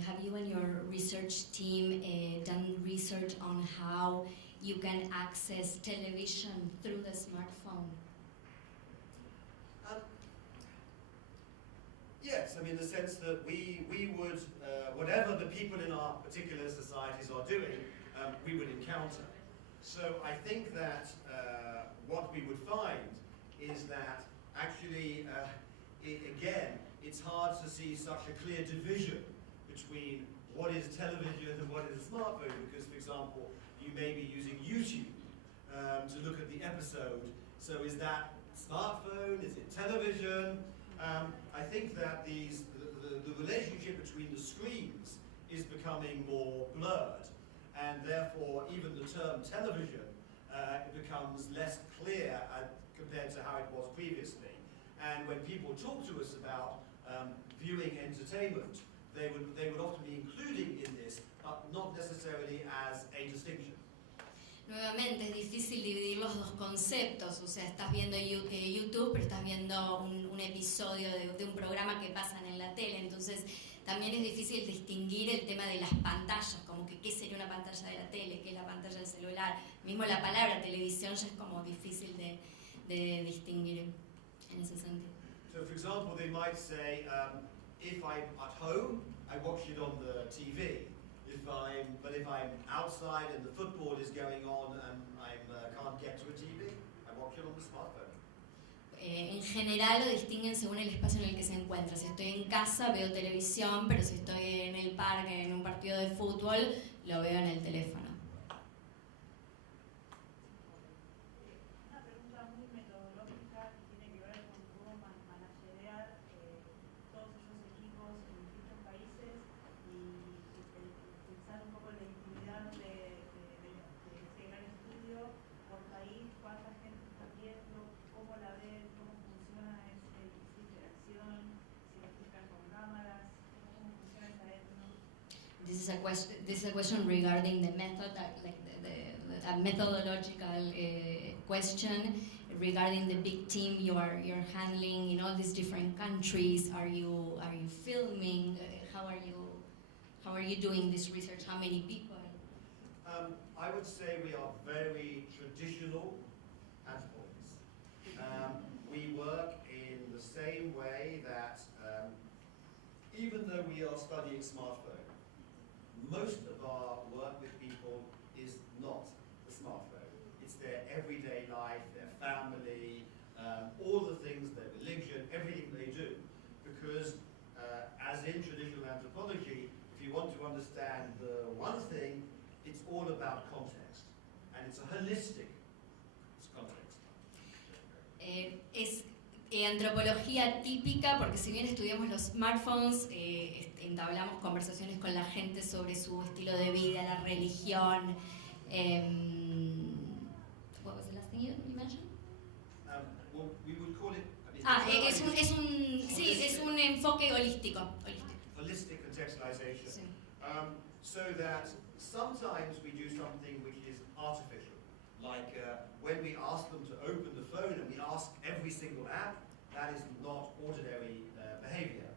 Have you and your research team done research on how you can access television through the smartphone? Yes, I mean, in the sense that we would, whatever the people in our particular societies are doing, we would encounter. So I think that what we would find is that actually, again, it's hard to see such a clear division between what is television and what is a smartphone, because, for example, you may be using YouTube to look at the episode. So is that smartphone? Is it television? I think that the relationship between the screens is becoming more blurred, and therefore even the term television it becomes less clear compared to how it was previously. And when people talk to us about viewing entertainment, they would often be including in this, but not necessarily as a distinction. Nuevamente es difícil dividir los dos conceptos, o sea, estás viendo YouTube, pero estás viendo un episodio de un programa que pasan en la tele, entonces también es difícil distinguir el tema de las pantallas, como que qué sería una pantalla de la tele, qué es la pantalla del celular. Mismo la palabra televisión ya es como difícil de distinguir en ese sentido. So, for example, they might say, if I'm at home, I watch it on the TV. But if I'm outside and the football is going on and I can't get to a TV, I watch it on the smartphone. En general lo distinguen según el espacio en el que se encuentra. Si estoy en casa veo televisión, pero si estoy en el parque, en un partido de fútbol, lo veo en el teléfono. Una pregunta muy metodológica que tiene que ver con cómo manageriar todos esos equipos en distintos países y pensar un poco en la intimidad de ese gran estudio por país, cuánta gente está viendo, cómo la ven, cómo funciona esa interacción, si lo explican con cámaras, cómo funciona esa etno. This is a question regarding the method, a methodological question regarding the big team you're handling in all these different countries. Are you filming? How are you doing this research? How many people? I would say we are very traditional anthropologists. We work in the same way that, even though we are studying smartphone, most of our work with people is not the smartphone. It's their everyday life, their family, all the things, their religion, everything they do. Because as in traditional anthropology, if you want to understand the one thing, it's all about context. And it's a holistic context. Es antropología típica, porque si bien estudiamos los smartphones, entablamos conversaciones con la gente sobre su estilo de vida, la religión. What was the last thing you mentioned? Well, we would call it. Es un enfoque holístico. Holistic contextualization. Sí. So that sometimes we do something which is artificial, like when we ask them to open the phone and we ask every single app, that is not ordinary behavior,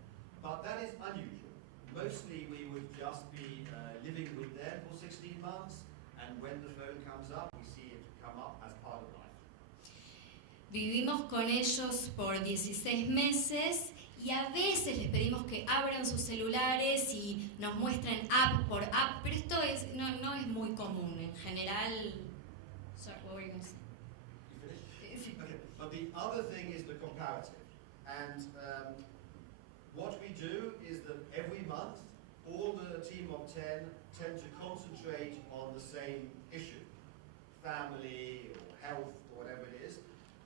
but that is unusual. Mostly we would just be living with them for 16 months, and when the phone comes up, we see it come up as part of life. Vivimos con ellos por 16 meses y a veces les pedimos que abran sus celulares y nos muestren app por app, pero esto no es muy común. En general... Sorry, what were you going to say? You finished? Okay. But the other thing is the comparative. And what we do is that every month, all the team of 10 tend to concentrate on the same issue, family or health or whatever it is.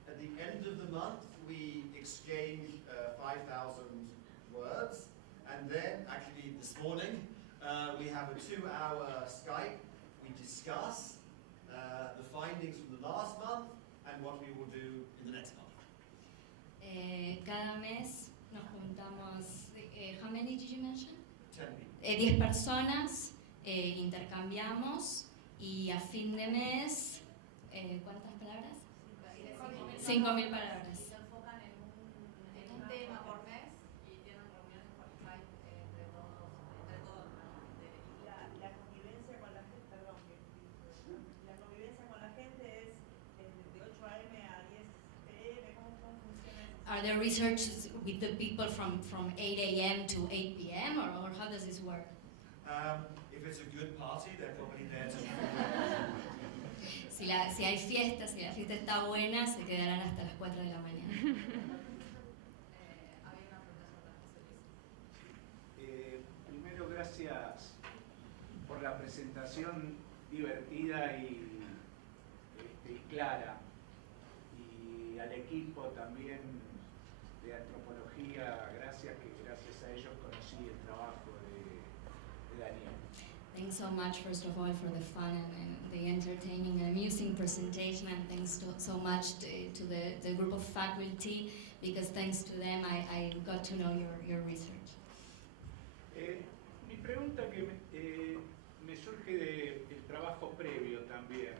At the end of the month, we exchange 5,000 words, and then, actually this morning, we have a 2-hour Skype. We discuss the findings from the last month and what we will do in the next month. Cada mes nos juntamos, how many did you mention? 10 people. 10 personas, intercambiamos y a fin de mes, ¿cuántas palabras? 5.000 palabras. Se enfocan en un tema por mes y tienen reuniones por Skype entre todos. La convivencia con la gente, perdón, la convivencia con la gente es de 8 a.m. a 10 p.m. ¿Cómo funciona eso? Are there research with the people from 8 a.m. to 8 p.m. or how does this work? If it's a good party, they're probably there to. Si hay fiesta, si la fiesta está buena, se quedarán hasta las 4 de la mañana. Primero, gracias por la presentación divertida y clara. Y al equipo también de antropología, gracias, que gracias a ellos conocí el trabajo de Daniel. Thanks so much, first of all, for the fun and the entertaining and amusing presentation, and thanks so much to the group of faculty, because thanks to them I got to know your research. Mi pregunta que me surge del trabajo previo también.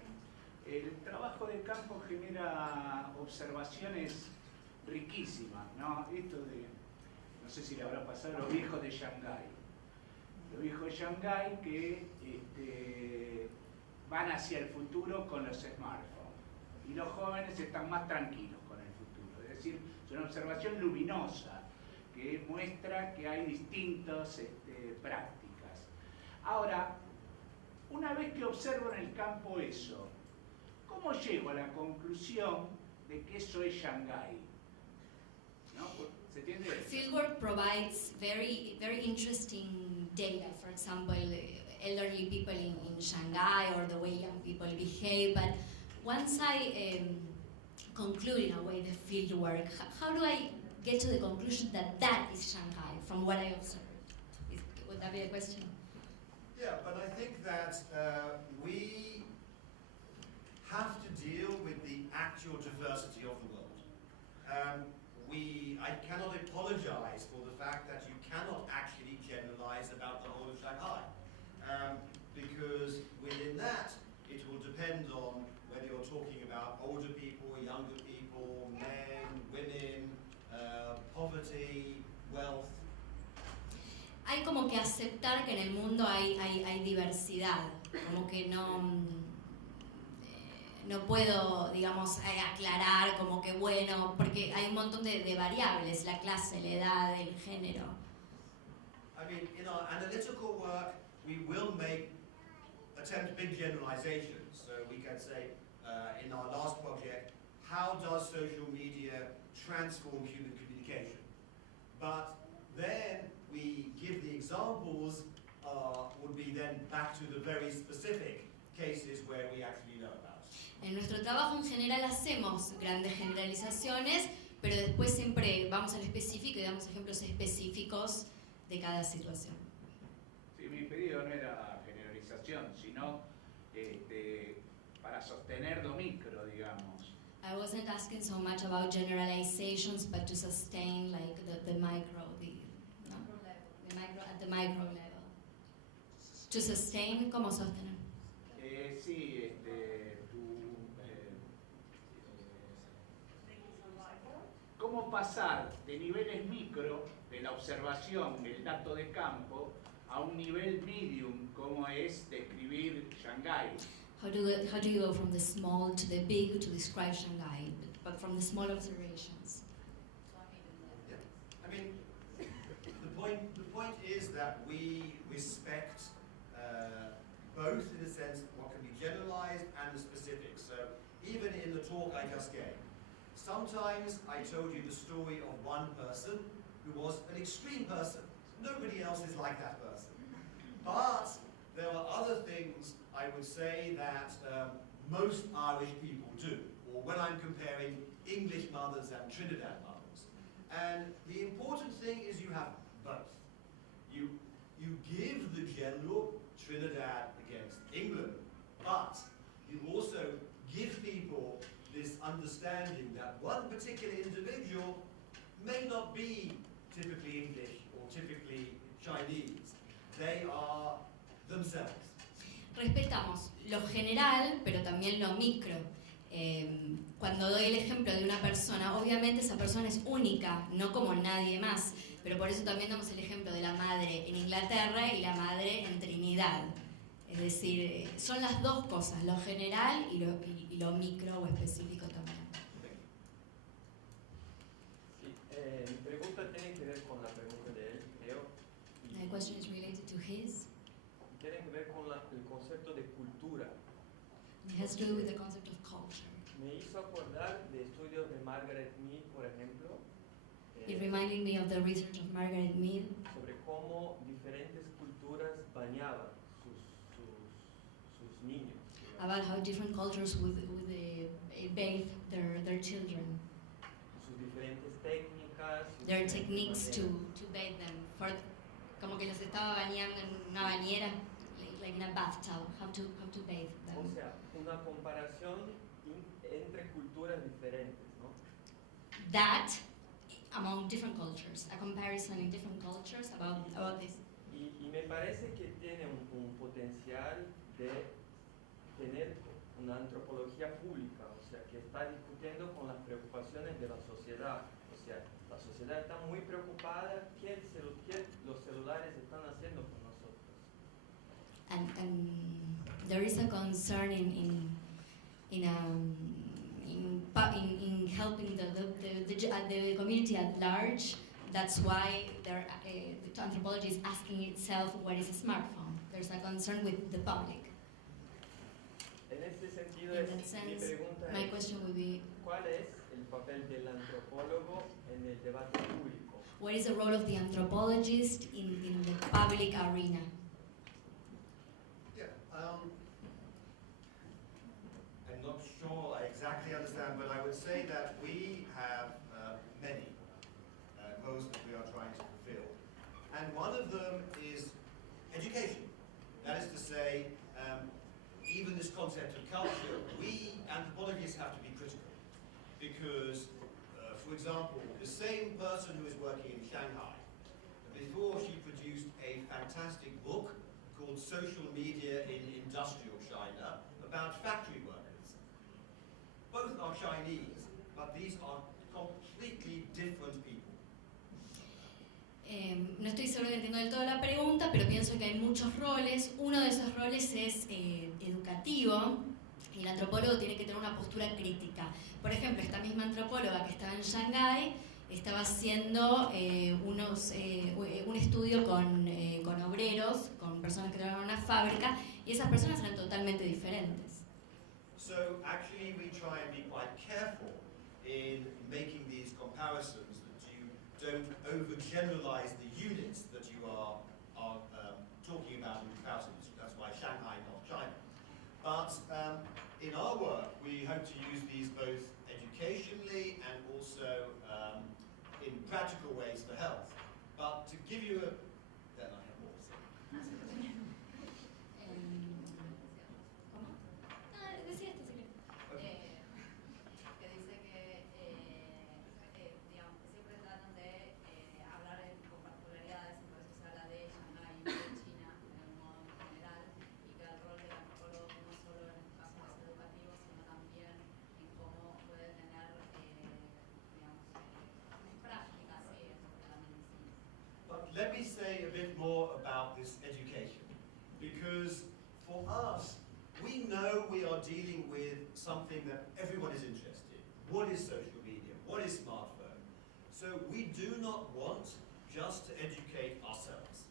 El trabajo de campo genera observaciones riquísimas, ¿no? Esto de, no sé si le habrá pasado, los viejos de Shanghái. Los viejos de Shanghái que van hacia el futuro con los smartphones. Y los jóvenes están más tranquilos con el futuro. Es decir, es una observación luminosa que muestra que hay distintas prácticas. Ahora, una vez que observo en el campo eso, ¿cómo llego a la conclusión de que eso es Shanghái? ¿No? ¿Se entiende? Fieldwork provides very interesting data. For example, elderly people in Shanghai, or the way young people behave. But once I conclude in a way the fieldwork, how do I get to the conclusion that that is Shanghai from what I observed? Would that be a question? Yeah, but I think that we have to deal with the actual diversity of the world. I cannot apologize for the fact that you cannot actually generalize about the whole of Shanghai. Because within that, it will depend on whether you're talking about older people, younger people, men, women, poverty, wealth. Hay como que aceptar que en el mundo hay diversidad, como que no puedo, digamos, aclarar como que bueno, porque hay un montón de variables, la clase, la edad, el género. I mean, in our analytical work, we will attempt big generalizations. So we can say, in our last project, how does social media transform human communication? But then we give the examples, would be then back to the very specific cases where we actually know about. En nuestro trabajo en general hacemos grandes generalizaciones, pero después siempre vamos al específico y damos ejemplos específicos de cada situación. Sí, mi pedido no era generalización, sino para sostener lo micro, digamos. I wasn't asking so much about generalizations, but to sustain like the micro, no? The micro at the micro level. To sustain, ¿cómo sostener? Sí, cómo pasar de niveles micro de la observación del dato de campo a un nivel medium como es describir Shanghái. How do you go from the small to the big to describe Shanghai, but from the small observations? Yeah. I mean, the point is that we respect both, in a sense, what can be generalized and the specifics. So even in the talk I just gave, sometimes I told you the story of one person who was an extreme person. Nobody else is like that person. But there are other things I would say that most Irish people do, or when I'm comparing English mothers and Trinidad mothers. And the important thing is you have both. You give the general Trinidad against England, but you also give people this understanding that one particular individual may not be typically English or typically Chinese. They are themselves. Respetamos lo general, pero también lo micro. Cuando doy el ejemplo de una persona, obviamente esa persona es única, no como nadie más, pero por eso también damos el ejemplo de la madre en Inglaterra y la madre en Trinidad. Es decir, son las dos cosas, lo general y lo micro o específico también. Sí, mi pregunta question is related to his. Tiene que ver con el concepto de cultura. It has to do with the concept of culture. Me hizo acordar de estudios de Margaret Mead, por ejemplo, It reminded me of the research of Margaret Mead sobre cómo diferentes culturas bañaban sus niños. about how different cultures would bathe their children. Sus diferentes técnicas. sus Their diferentes techniques to maneras. bathe them. Como que los estaba bañando en una bañera, like in a bathtub, how to bathe O them. sea, una comparación entre culturas diferentes, ¿no? That, among different cultures, a comparison in different cultures about this. Y me parece que tiene un potencial de tener una antropología pública, o sea, que está discutiendo con las preocupaciones de la sociedad. O sea, la sociedad está muy preocupada qué los celulares están haciendo con nosotros. And there is a concern in helping the community at large. That's why the anthropology is asking itself what is a smartphone. There's a concern with the public. En este sentido, In that mi sense, pregunta my es, question would be, ¿cuál es el papel del antropólogo en el debate público? what is the role of the anthropologist in the public arena? Yeah, I'm not sure I exactly understand, but I would say that we have many goals that we are trying to fulfill. And one of them is education. That is to say, even this concept of culture, we anthropologists have to be critical. Because, for example, the same person who is working in Shanghai, before she produced a fantastic book called Social Media in Industrial China about factory workers. Both are Chinese, but these are completely different people. No estoy seguro que entiendo del todo la pregunta, pero pienso que hay muchos roles. Uno de esos roles es educativo, y el antropólogo tiene que tener una postura crítica. Por ejemplo, esta misma antropóloga que estaba en Shanghái estaba haciendo un estudio con obreros, con personas que trabajaban en una fábrica, y esas personas eran totalmente diferentes. So actually we try and be quite careful in making these comparisons that you don't overgeneralize the units that you are talking about in comparison. That's why Shanghai, not China. But in our work, we hope to use these both educationally and also in practical ways for health. But to give you then I have more. ¿Cómo? Decía esto, sí. Que dice que digamos, que siempre tratan de hablar con particularidades, por eso se habla de Shanghái y de China en un modo general, y que el rol del antropólogo no solo en espacios educativos, sino también en cómo puede tener digamos, prácticas en la medicina. But let me say a bit more about this education, because for us, we know we are dealing with something that everyone is interested in. What is social media? What is smartphone? So we do not want just to educate ourselves.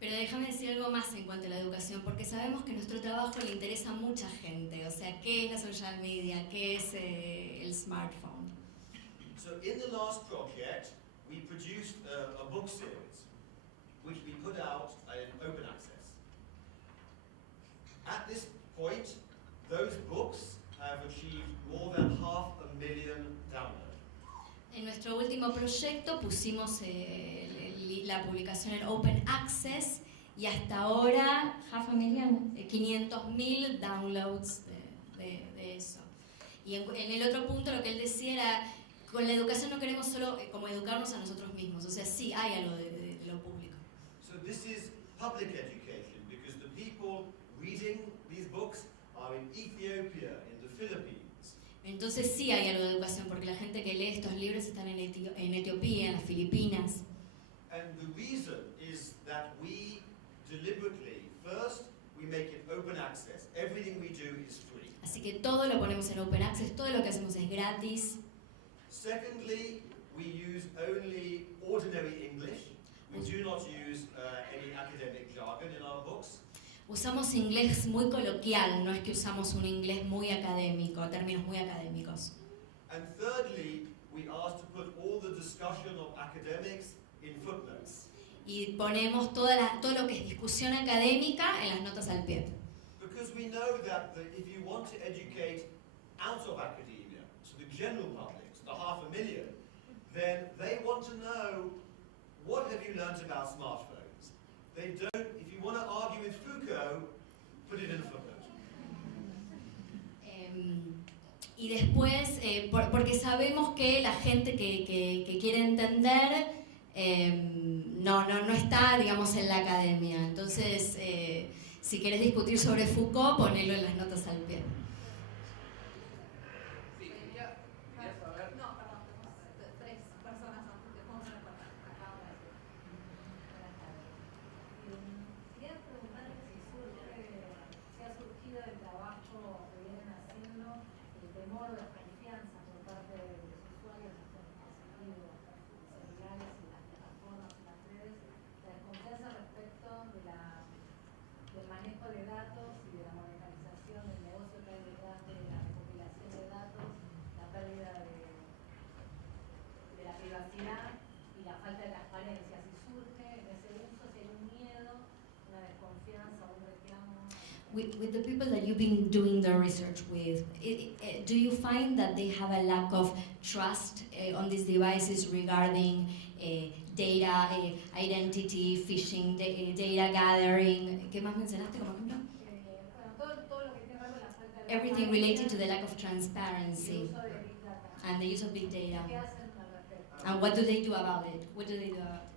Pero déjame decir algo más en cuanto a la educación, porque sabemos que nuestro trabajo le interesa a mucha gente. O sea, ¿qué es la social media? ¿Qué es el smartphone? So in the last project, we produced a book series, which we put out in open access. At this point, those books have achieved more than 500,000 downloads. En nuestro último proyecto pusimos la publicación en Open Access y hasta ahora 500,000 downloads de eso. Y en el otro punto lo que él decía era, con la educación no queremos solo como educarnos a nosotros mismos, o sea, sí hay algo de lo público. So this is public education, because the people reading these books are in Ethiopia, in the Philippines. Entonces sí hay algo de educación, porque la gente que lee estos libros están en Etiopía, en las Filipinas. And the reason is that we deliberately, first, we make it open access. Everything we do is free. Así que todo lo ponemos en Open Access, todo lo que hacemos es gratis. Secondly, we use only ordinary English. We do not use any academic jargon in our books. Usamos inglés muy coloquial, no es que usamos un inglés muy académico, términos muy académicos. And thirdly, we ask to put all the discussion of academics in footnotes. Y ponemos todo lo que es discusión académica en las notas al pie. Because we know that if you want to educate out of academia, to the general public, to the 500,000, then they want to know, what have you learnt about smartphones? They don't, if you want to argue with Foucault, put it in a footnote. Y después, porque sabemos que la gente que quiere entender no está, digamos, en la academia. Entonces, si querés discutir sobre Foucault, ponelo en las notas al pie. Sí, quería saber. No, perdón, tenemos 3 personas antes de vamos a recortar. Quería preguntarle si ha surgido el trabajo que vienen haciendo, el temor o la confianza por parte de los usuarios de los dispositivos celulares y las plataformas y las redes, la desconfianza respecto del manejo de datos y de la monetarización del negocio que hay detrás de la recopilación de datos, la pérdida de la privacidad y la falta de transparencia. Si surge en ese uso, si hay un miedo, una desconfianza, un reclamo. With the people that you've been doing the research with, do you find that they have a lack of trust on these devices regarding data, identity, phishing, data gathering? ¿Qué más mencionaste como ejemplo? Bueno, todo lo que tiene que ver con la falta de Everything related to the lack of transparency el uso de Big Data. and the use of big data. ¿Qué hacen al respecto? And what do they do about it? What do they do about it?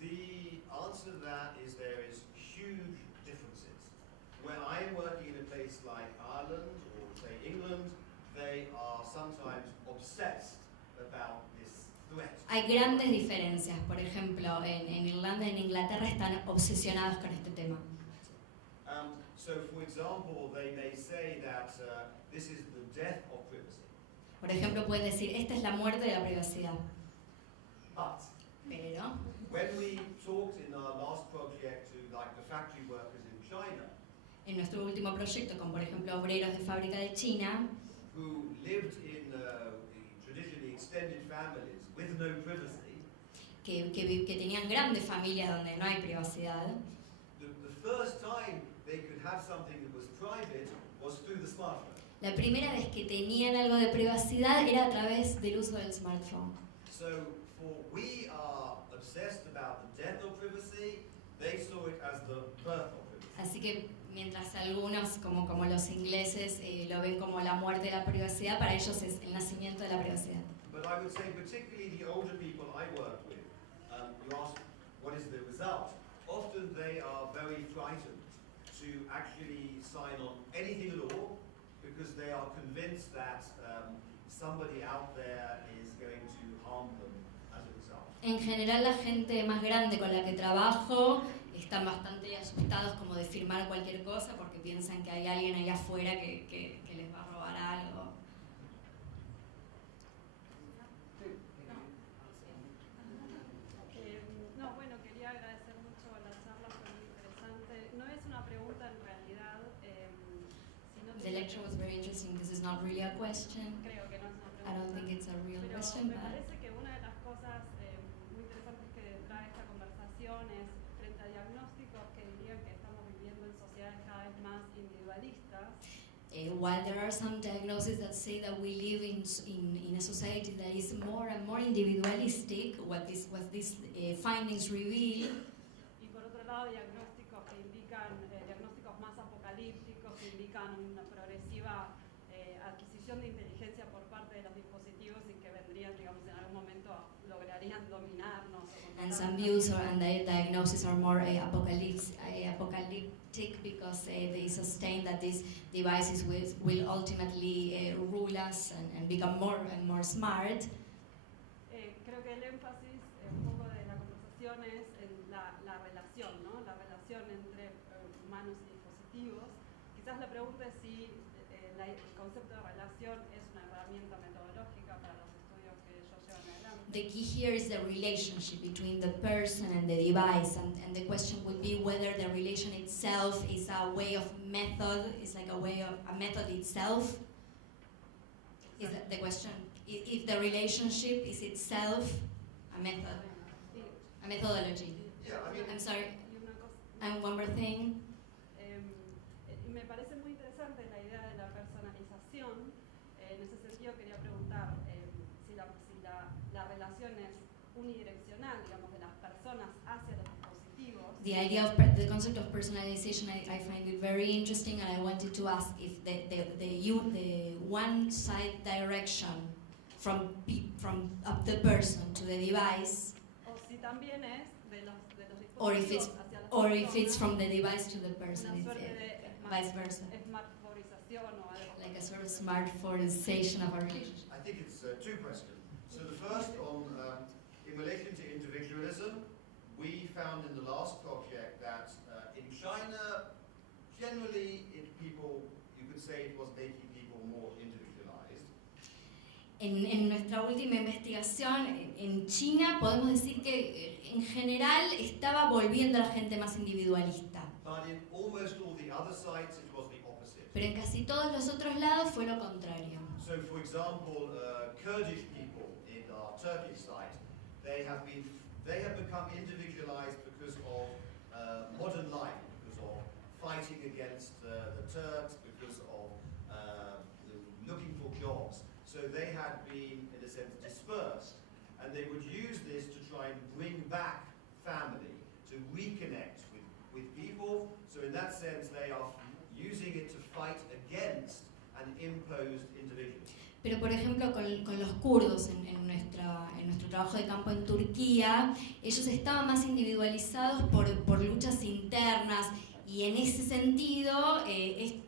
The answer to that is there is huge differences. When I am working in a place like Ireland or say England, they are sometimes obsessed about this threat. Hay grandes diferencias. Por ejemplo, en Irlanda y en Inglaterra están obsesionados con este tema. So for example, they may say that this is the death of privacy. Por ejemplo, pueden decir, esta es la muerte de la privacidad. But Pero, when we talked in our last project to like the factory workers in China, en nuestro último proyecto, con por ejemplo obreros de fábrica de China, who lived in the traditionally extended families with no privacy, que tenían grandes familias donde no hay privacidad, the first time they could have something that was private was through the smartphone. la primera vez que tenían algo de privacidad era a través del uso del smartphone. So we are obsessed about the death of privacy, they saw it as the birth of privacy. Así que mientras algunos, como los ingleses, lo ven como la muerte de la privacidad, para ellos es el nacimiento de la privacidad. But I would say particularly the older people I work with, you ask what is the result? Often they are very frightened to actually sign on anything at all because they are convinced that somebody out there is going to harm them as a result. En general la gente más grande con la que trabajo están bastante asustados como de firmar cualquier cosa porque piensan que hay alguien ahí afuera que les va a robar algo. No, bueno, quería agradecer mucho la charla, fue muy interesante. No es una pregunta en realidad, sino The lecture was very interesting. This is not really a question. creo que no es una pregunta. I don't think it's a real Pero question, me but parece que una de las cosas muy interesantes que trae esta conversación es frente a diagnósticos que dirían que estamos viviendo en sociedades cada vez más individualistas. while there are some diagnoses that say that we live in a society that is more and more individualistic, what these findings reveal, Y por otro lado, diagnósticos que indican, diagnósticos más apocalípticos, que indican una progresiva adquisición de inteligencia por parte de los dispositivos y que vendrían, digamos, en algún momento lograrían dominarnos. and some views and diagnoses are more apocalyptic because they sustain that these devices will ultimately rule us and become more and more smart. Creo que el énfasis un poco de la conversación es en la relación, ¿no? La relación entre humanos y dispositivos. Quizás la pregunta es si el concepto de relación es una herramienta metodológica para los estudios que ellos llevan adelante. the key here is the relationship between the person and the device, and the question would be whether the relation itself is a way of method, is like a way of a method itself. Is that the question? If the relationship is itself a method, a methodology. Yeah, I mean, I'm sorry. Y una cosa, And one more thing. me parece muy interesante la idea de la personalización. En ese sentido quería preguntar si la relación es unidireccional, digamos, de las personas hacia los dispositivos. The idea of the concept of personalization, I find it very interesting, and I wanted to ask if the one-side direction from the person to the device, O si también es de los or if it's dispositivos hacia las or if it's personas, from the device to the person, una it's, suerte de vice versa, smartphoneización o algo. like a sort of smartphoneization of our relationship. I think it's two questions. So the first on, in relation to individualism, we found in the last project that in China, generally people, you could say it was making people more individualized. En nuestra última investigación en China podemos decir que en general estaba volviendo a la gente más individualista. But in almost all the other sites, it was the opposite. Pero en casi todos los otros lados fue lo contrario. So, for example, Kurdish people in our Turkish site, they have become individualized because of modern life, because of fighting against the Turks, because of looking for jobs. So they had been, in a sense, dispersed, and they would use this to try and bring back family, to reconnect with people. So in that sense, they are using it to fight against an imposed individual. Pero por ejemplo con los kurdos en nuestro trabajo de campo en Turquía, ellos estaban más individualizados por luchas internas, y en ese sentido el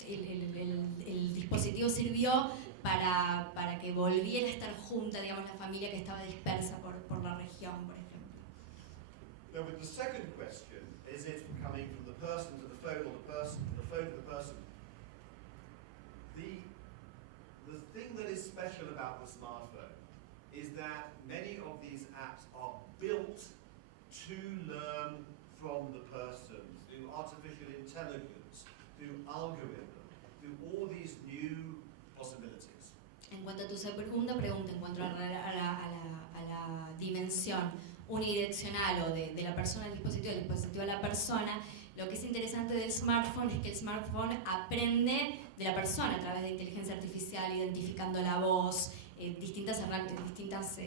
dispositivo sirvió para que volviera a estar junta, digamos, la familia que estaba dispersa por la región, por ejemplo. Now, with the second question, is it coming from the person to the phone, or the phone to the person? The thing that is special about the smartphone is that many of these apps are built to learn from the person through artificial intelligence, through algorithm, through all these new possibilities. En cuanto a tu segunda pregunta, en cuanto a la dimensión unidireccional o de la persona al dispositivo, del dispositivo a la persona, lo que es interesante del smartphone es que el smartphone aprende de la persona a través de inteligencia artificial, identificando la voz, distintas herramientas, distintas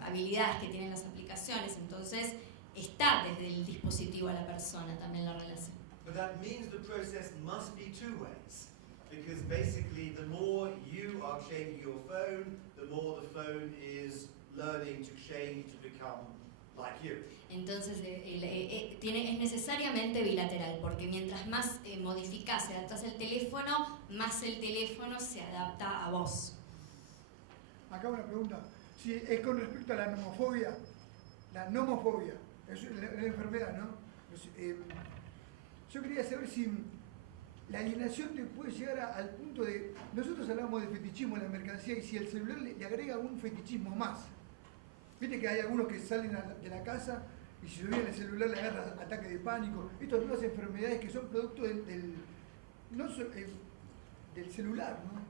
habilidades que tienen las aplicaciones. Entonces, está desde el dispositivo a la persona también la relación. But that means the process must be two ways. Because basically, the more you are changing your phone, the more the phone is learning to change to become like you. Entonces es necesariamente bilateral, porque mientras más modificás y adaptás el teléfono, más el teléfono se adapta a vos. Acá una pregunta. Si es con respecto a la nomofobia. La nomofobia es la enfermedad, ¿no? Yo quería saber si la alienación te puede llegar al punto de... Nosotros hablamos de fetichismo en la mercancía, y si el celular le agrega un fetichismo más. Viste que hay algunos que salen de la casa y si se olvidan el celular le agarra ataque de pánico. Estas nuevas enfermedades que son producto del celular, ¿no?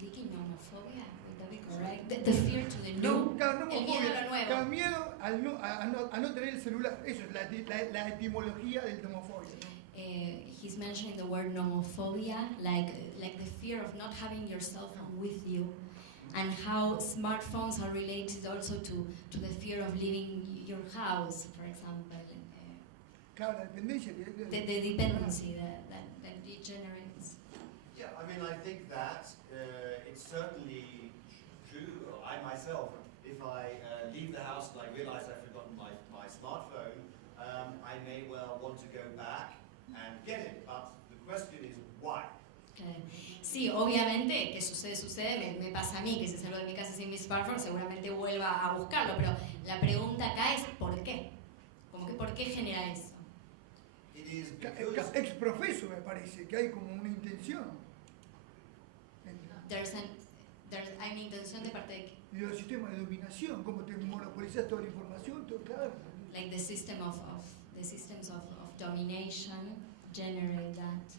Vicky, nomofobia, would that be correct? The fear to the new, el miedo a lo nuevo. Miedo a no tener el celular. Eso es la etimología del nomofobia, ¿no? He's mentioning the word nomophobia, like the fear of not having your cell phone with you, and how smartphones are related also to the fear of leaving your house, for example. Claro, la dependencia. The dependency that degenerates. Yeah, I mean, I think that it's certainly true. I myself, if I leave the house and I realize I've forgotten my smartphone, I may well want to go back and get it, but the question is why? Sí, obviamente que sucede, me pasa a mí, que si salgo de mi casa sin mi smartphone seguramente vuelva a buscarlo, pero la pregunta acá es ¿por qué? Como que ¿por qué genera eso? Ex profeso me parece, que hay como una intención. Hay una intención de parte de Y los sistemas de dominación, cómo te monopolizas toda la información, todo, claro. like the systems of domination generate that.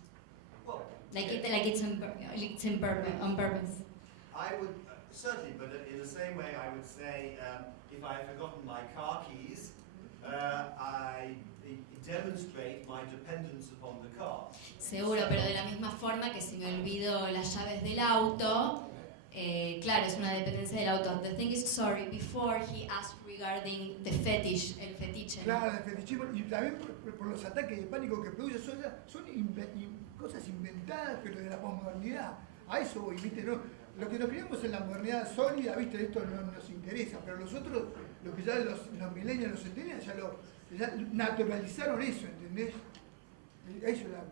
Well, It's on purpose. I would, certainly, but in the same way I would say, if I've forgotten my car keys, I demonstrate my dependence upon the car. Seguro, pero de la misma forma que si me olvido las llaves del auto, claro, es una dependencia del auto. The thing is, sorry, before he asked regarding the fetish, el fetiche. Claro, el fetichismo, y también por los ataques de pánico que produce son cosas inventadas, pero de la posmodernidad. A eso voy, ¿viste? No, lo que nos creemos en la modernidad sólida, ¿viste? Esto no nos interesa, pero los otros, lo que ya los millennials, los centennials, ya naturalizaron eso, ¿entendés? Eso es la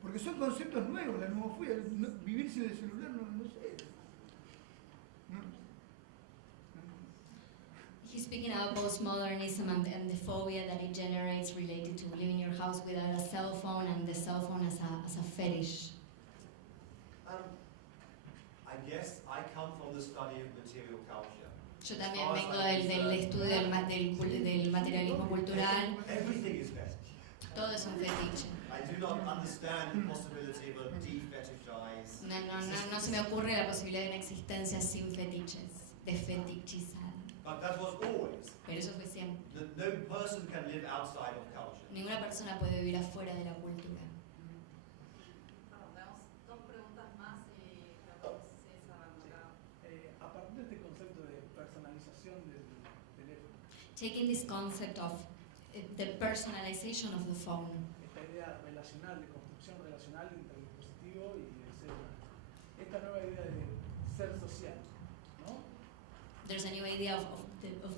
porque son conceptos nuevos, la nomofobia, vivir sin el celular, no sé. He's speaking about postmodernism and the phobia that it generates related to living in your house without a cell phone and the cell phone as a fetish. I guess I come from the study of material culture. Yo también vengo del estudio del materialismo cultural. Everything is fetish. Todo es un fetiche. I do not understand the possibility of a de-fetishized. No se me ocurre la posibilidad de una existencia sin fetiches, de fetichizar. But that was always. Pero eso fue siempre. No person can live outside of culture. Ninguna persona puede vivir afuera de la cultura. Tenemos dos preguntas más y creo que César acá. A partir de este concepto de personalización del teléfono. Taking this concept of the personalization of the phone. Esta idea relacional, de construcción relacional entre el dispositivo y el ser humano. Esta nueva idea de ser social, ¿no? There's a new idea of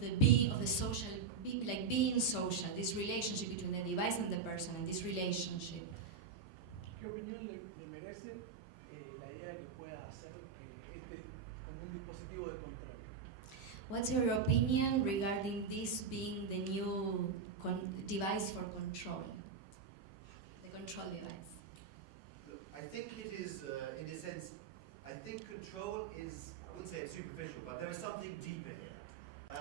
the social, like being social, this relationship between the device and the person, and this relationship. ¿Qué opinión le merece la idea que pueda hacer este como un dispositivo de control? What's your opinion regarding this being the new device for control? The control device. I think it is, in a sense, I think control is, I wouldn't say it's superficial, but there is something deeper here.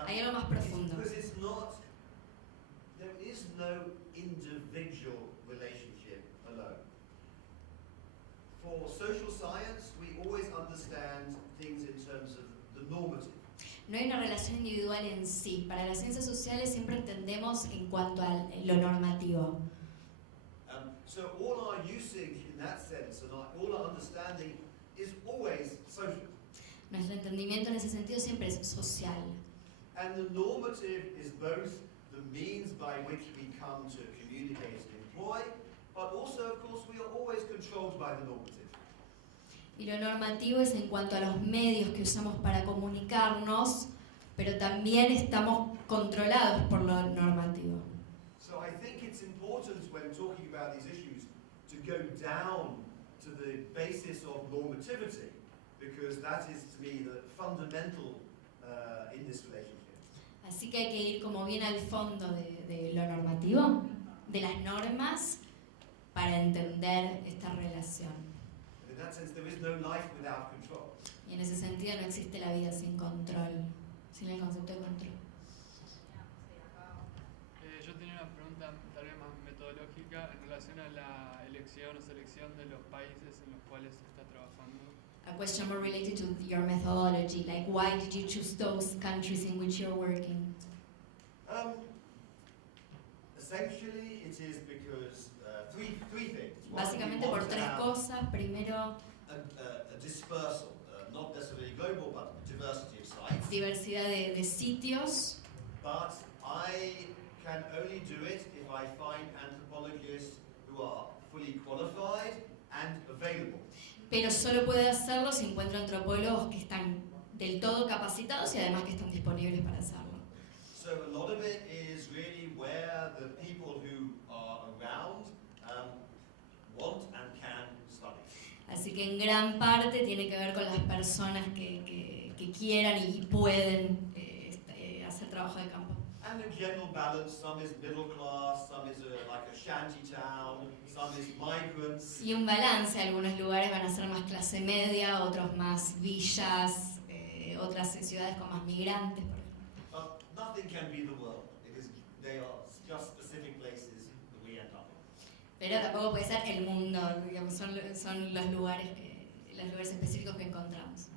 Hay algo más profundo. Because it's not, there is no individual relationship alone. For social science, we always understand things in terms of the normative. No hay una relación individual en sí. Para las ciencias sociales siempre entendemos en cuanto a lo normativo. So all our usage in that sense and all our understanding is always social. Nuestro entendimiento en ese sentido siempre es social. And the normative is both the means by which we come to communicate and employ, but also, of course, we are always controlled by the normative. Y lo normativo es en cuanto a los medios que usamos para comunicarnos, pero también estamos controlados por lo normativo. So I think it's important when talking about these issues to go down to the basis of normativity, because that is, to me, the fundamental in this relationship. Así que hay que ir como bien al fondo de lo normativo, de las normas, para entender esta relación. In that sense, there is no life without control. Y en ese sentido no existe la vida sin control, sin el concepto de control. Yo tenía una pregunta tal vez más metodológica en relación a la elección o selección de los países en los cuales se está trabajando. A question more related to your methodology, like why did you choose those countries in which you're working? Essentially, it is because three things. Básicamente por tres cosas. Primero, a dispersal, not necessarily global, but diversity of sites. Diversidad de sitios. But I can only do it if I find anthropologists who are fully qualified and available. Pero solo puedo hacerlo si encuentro antropólogos que están del todo capacitados y además que están disponibles para hacerlo. So a lot of it is really where the people who are around want and can study. Así que en gran parte tiene que ver con las personas que quieran y pueden hacer trabajo de campo. And a general balance, some is middle class, some is like a shanty town, some is migrants. Y un balance, algunos lugares van a ser más clase media, otros más villas, otras ciudades con más migrantes, por ejemplo. Nothing can be the world, because they are just specific places that we end up in. Pero tampoco puede ser el mundo, digamos, son los lugares específicos que encontramos.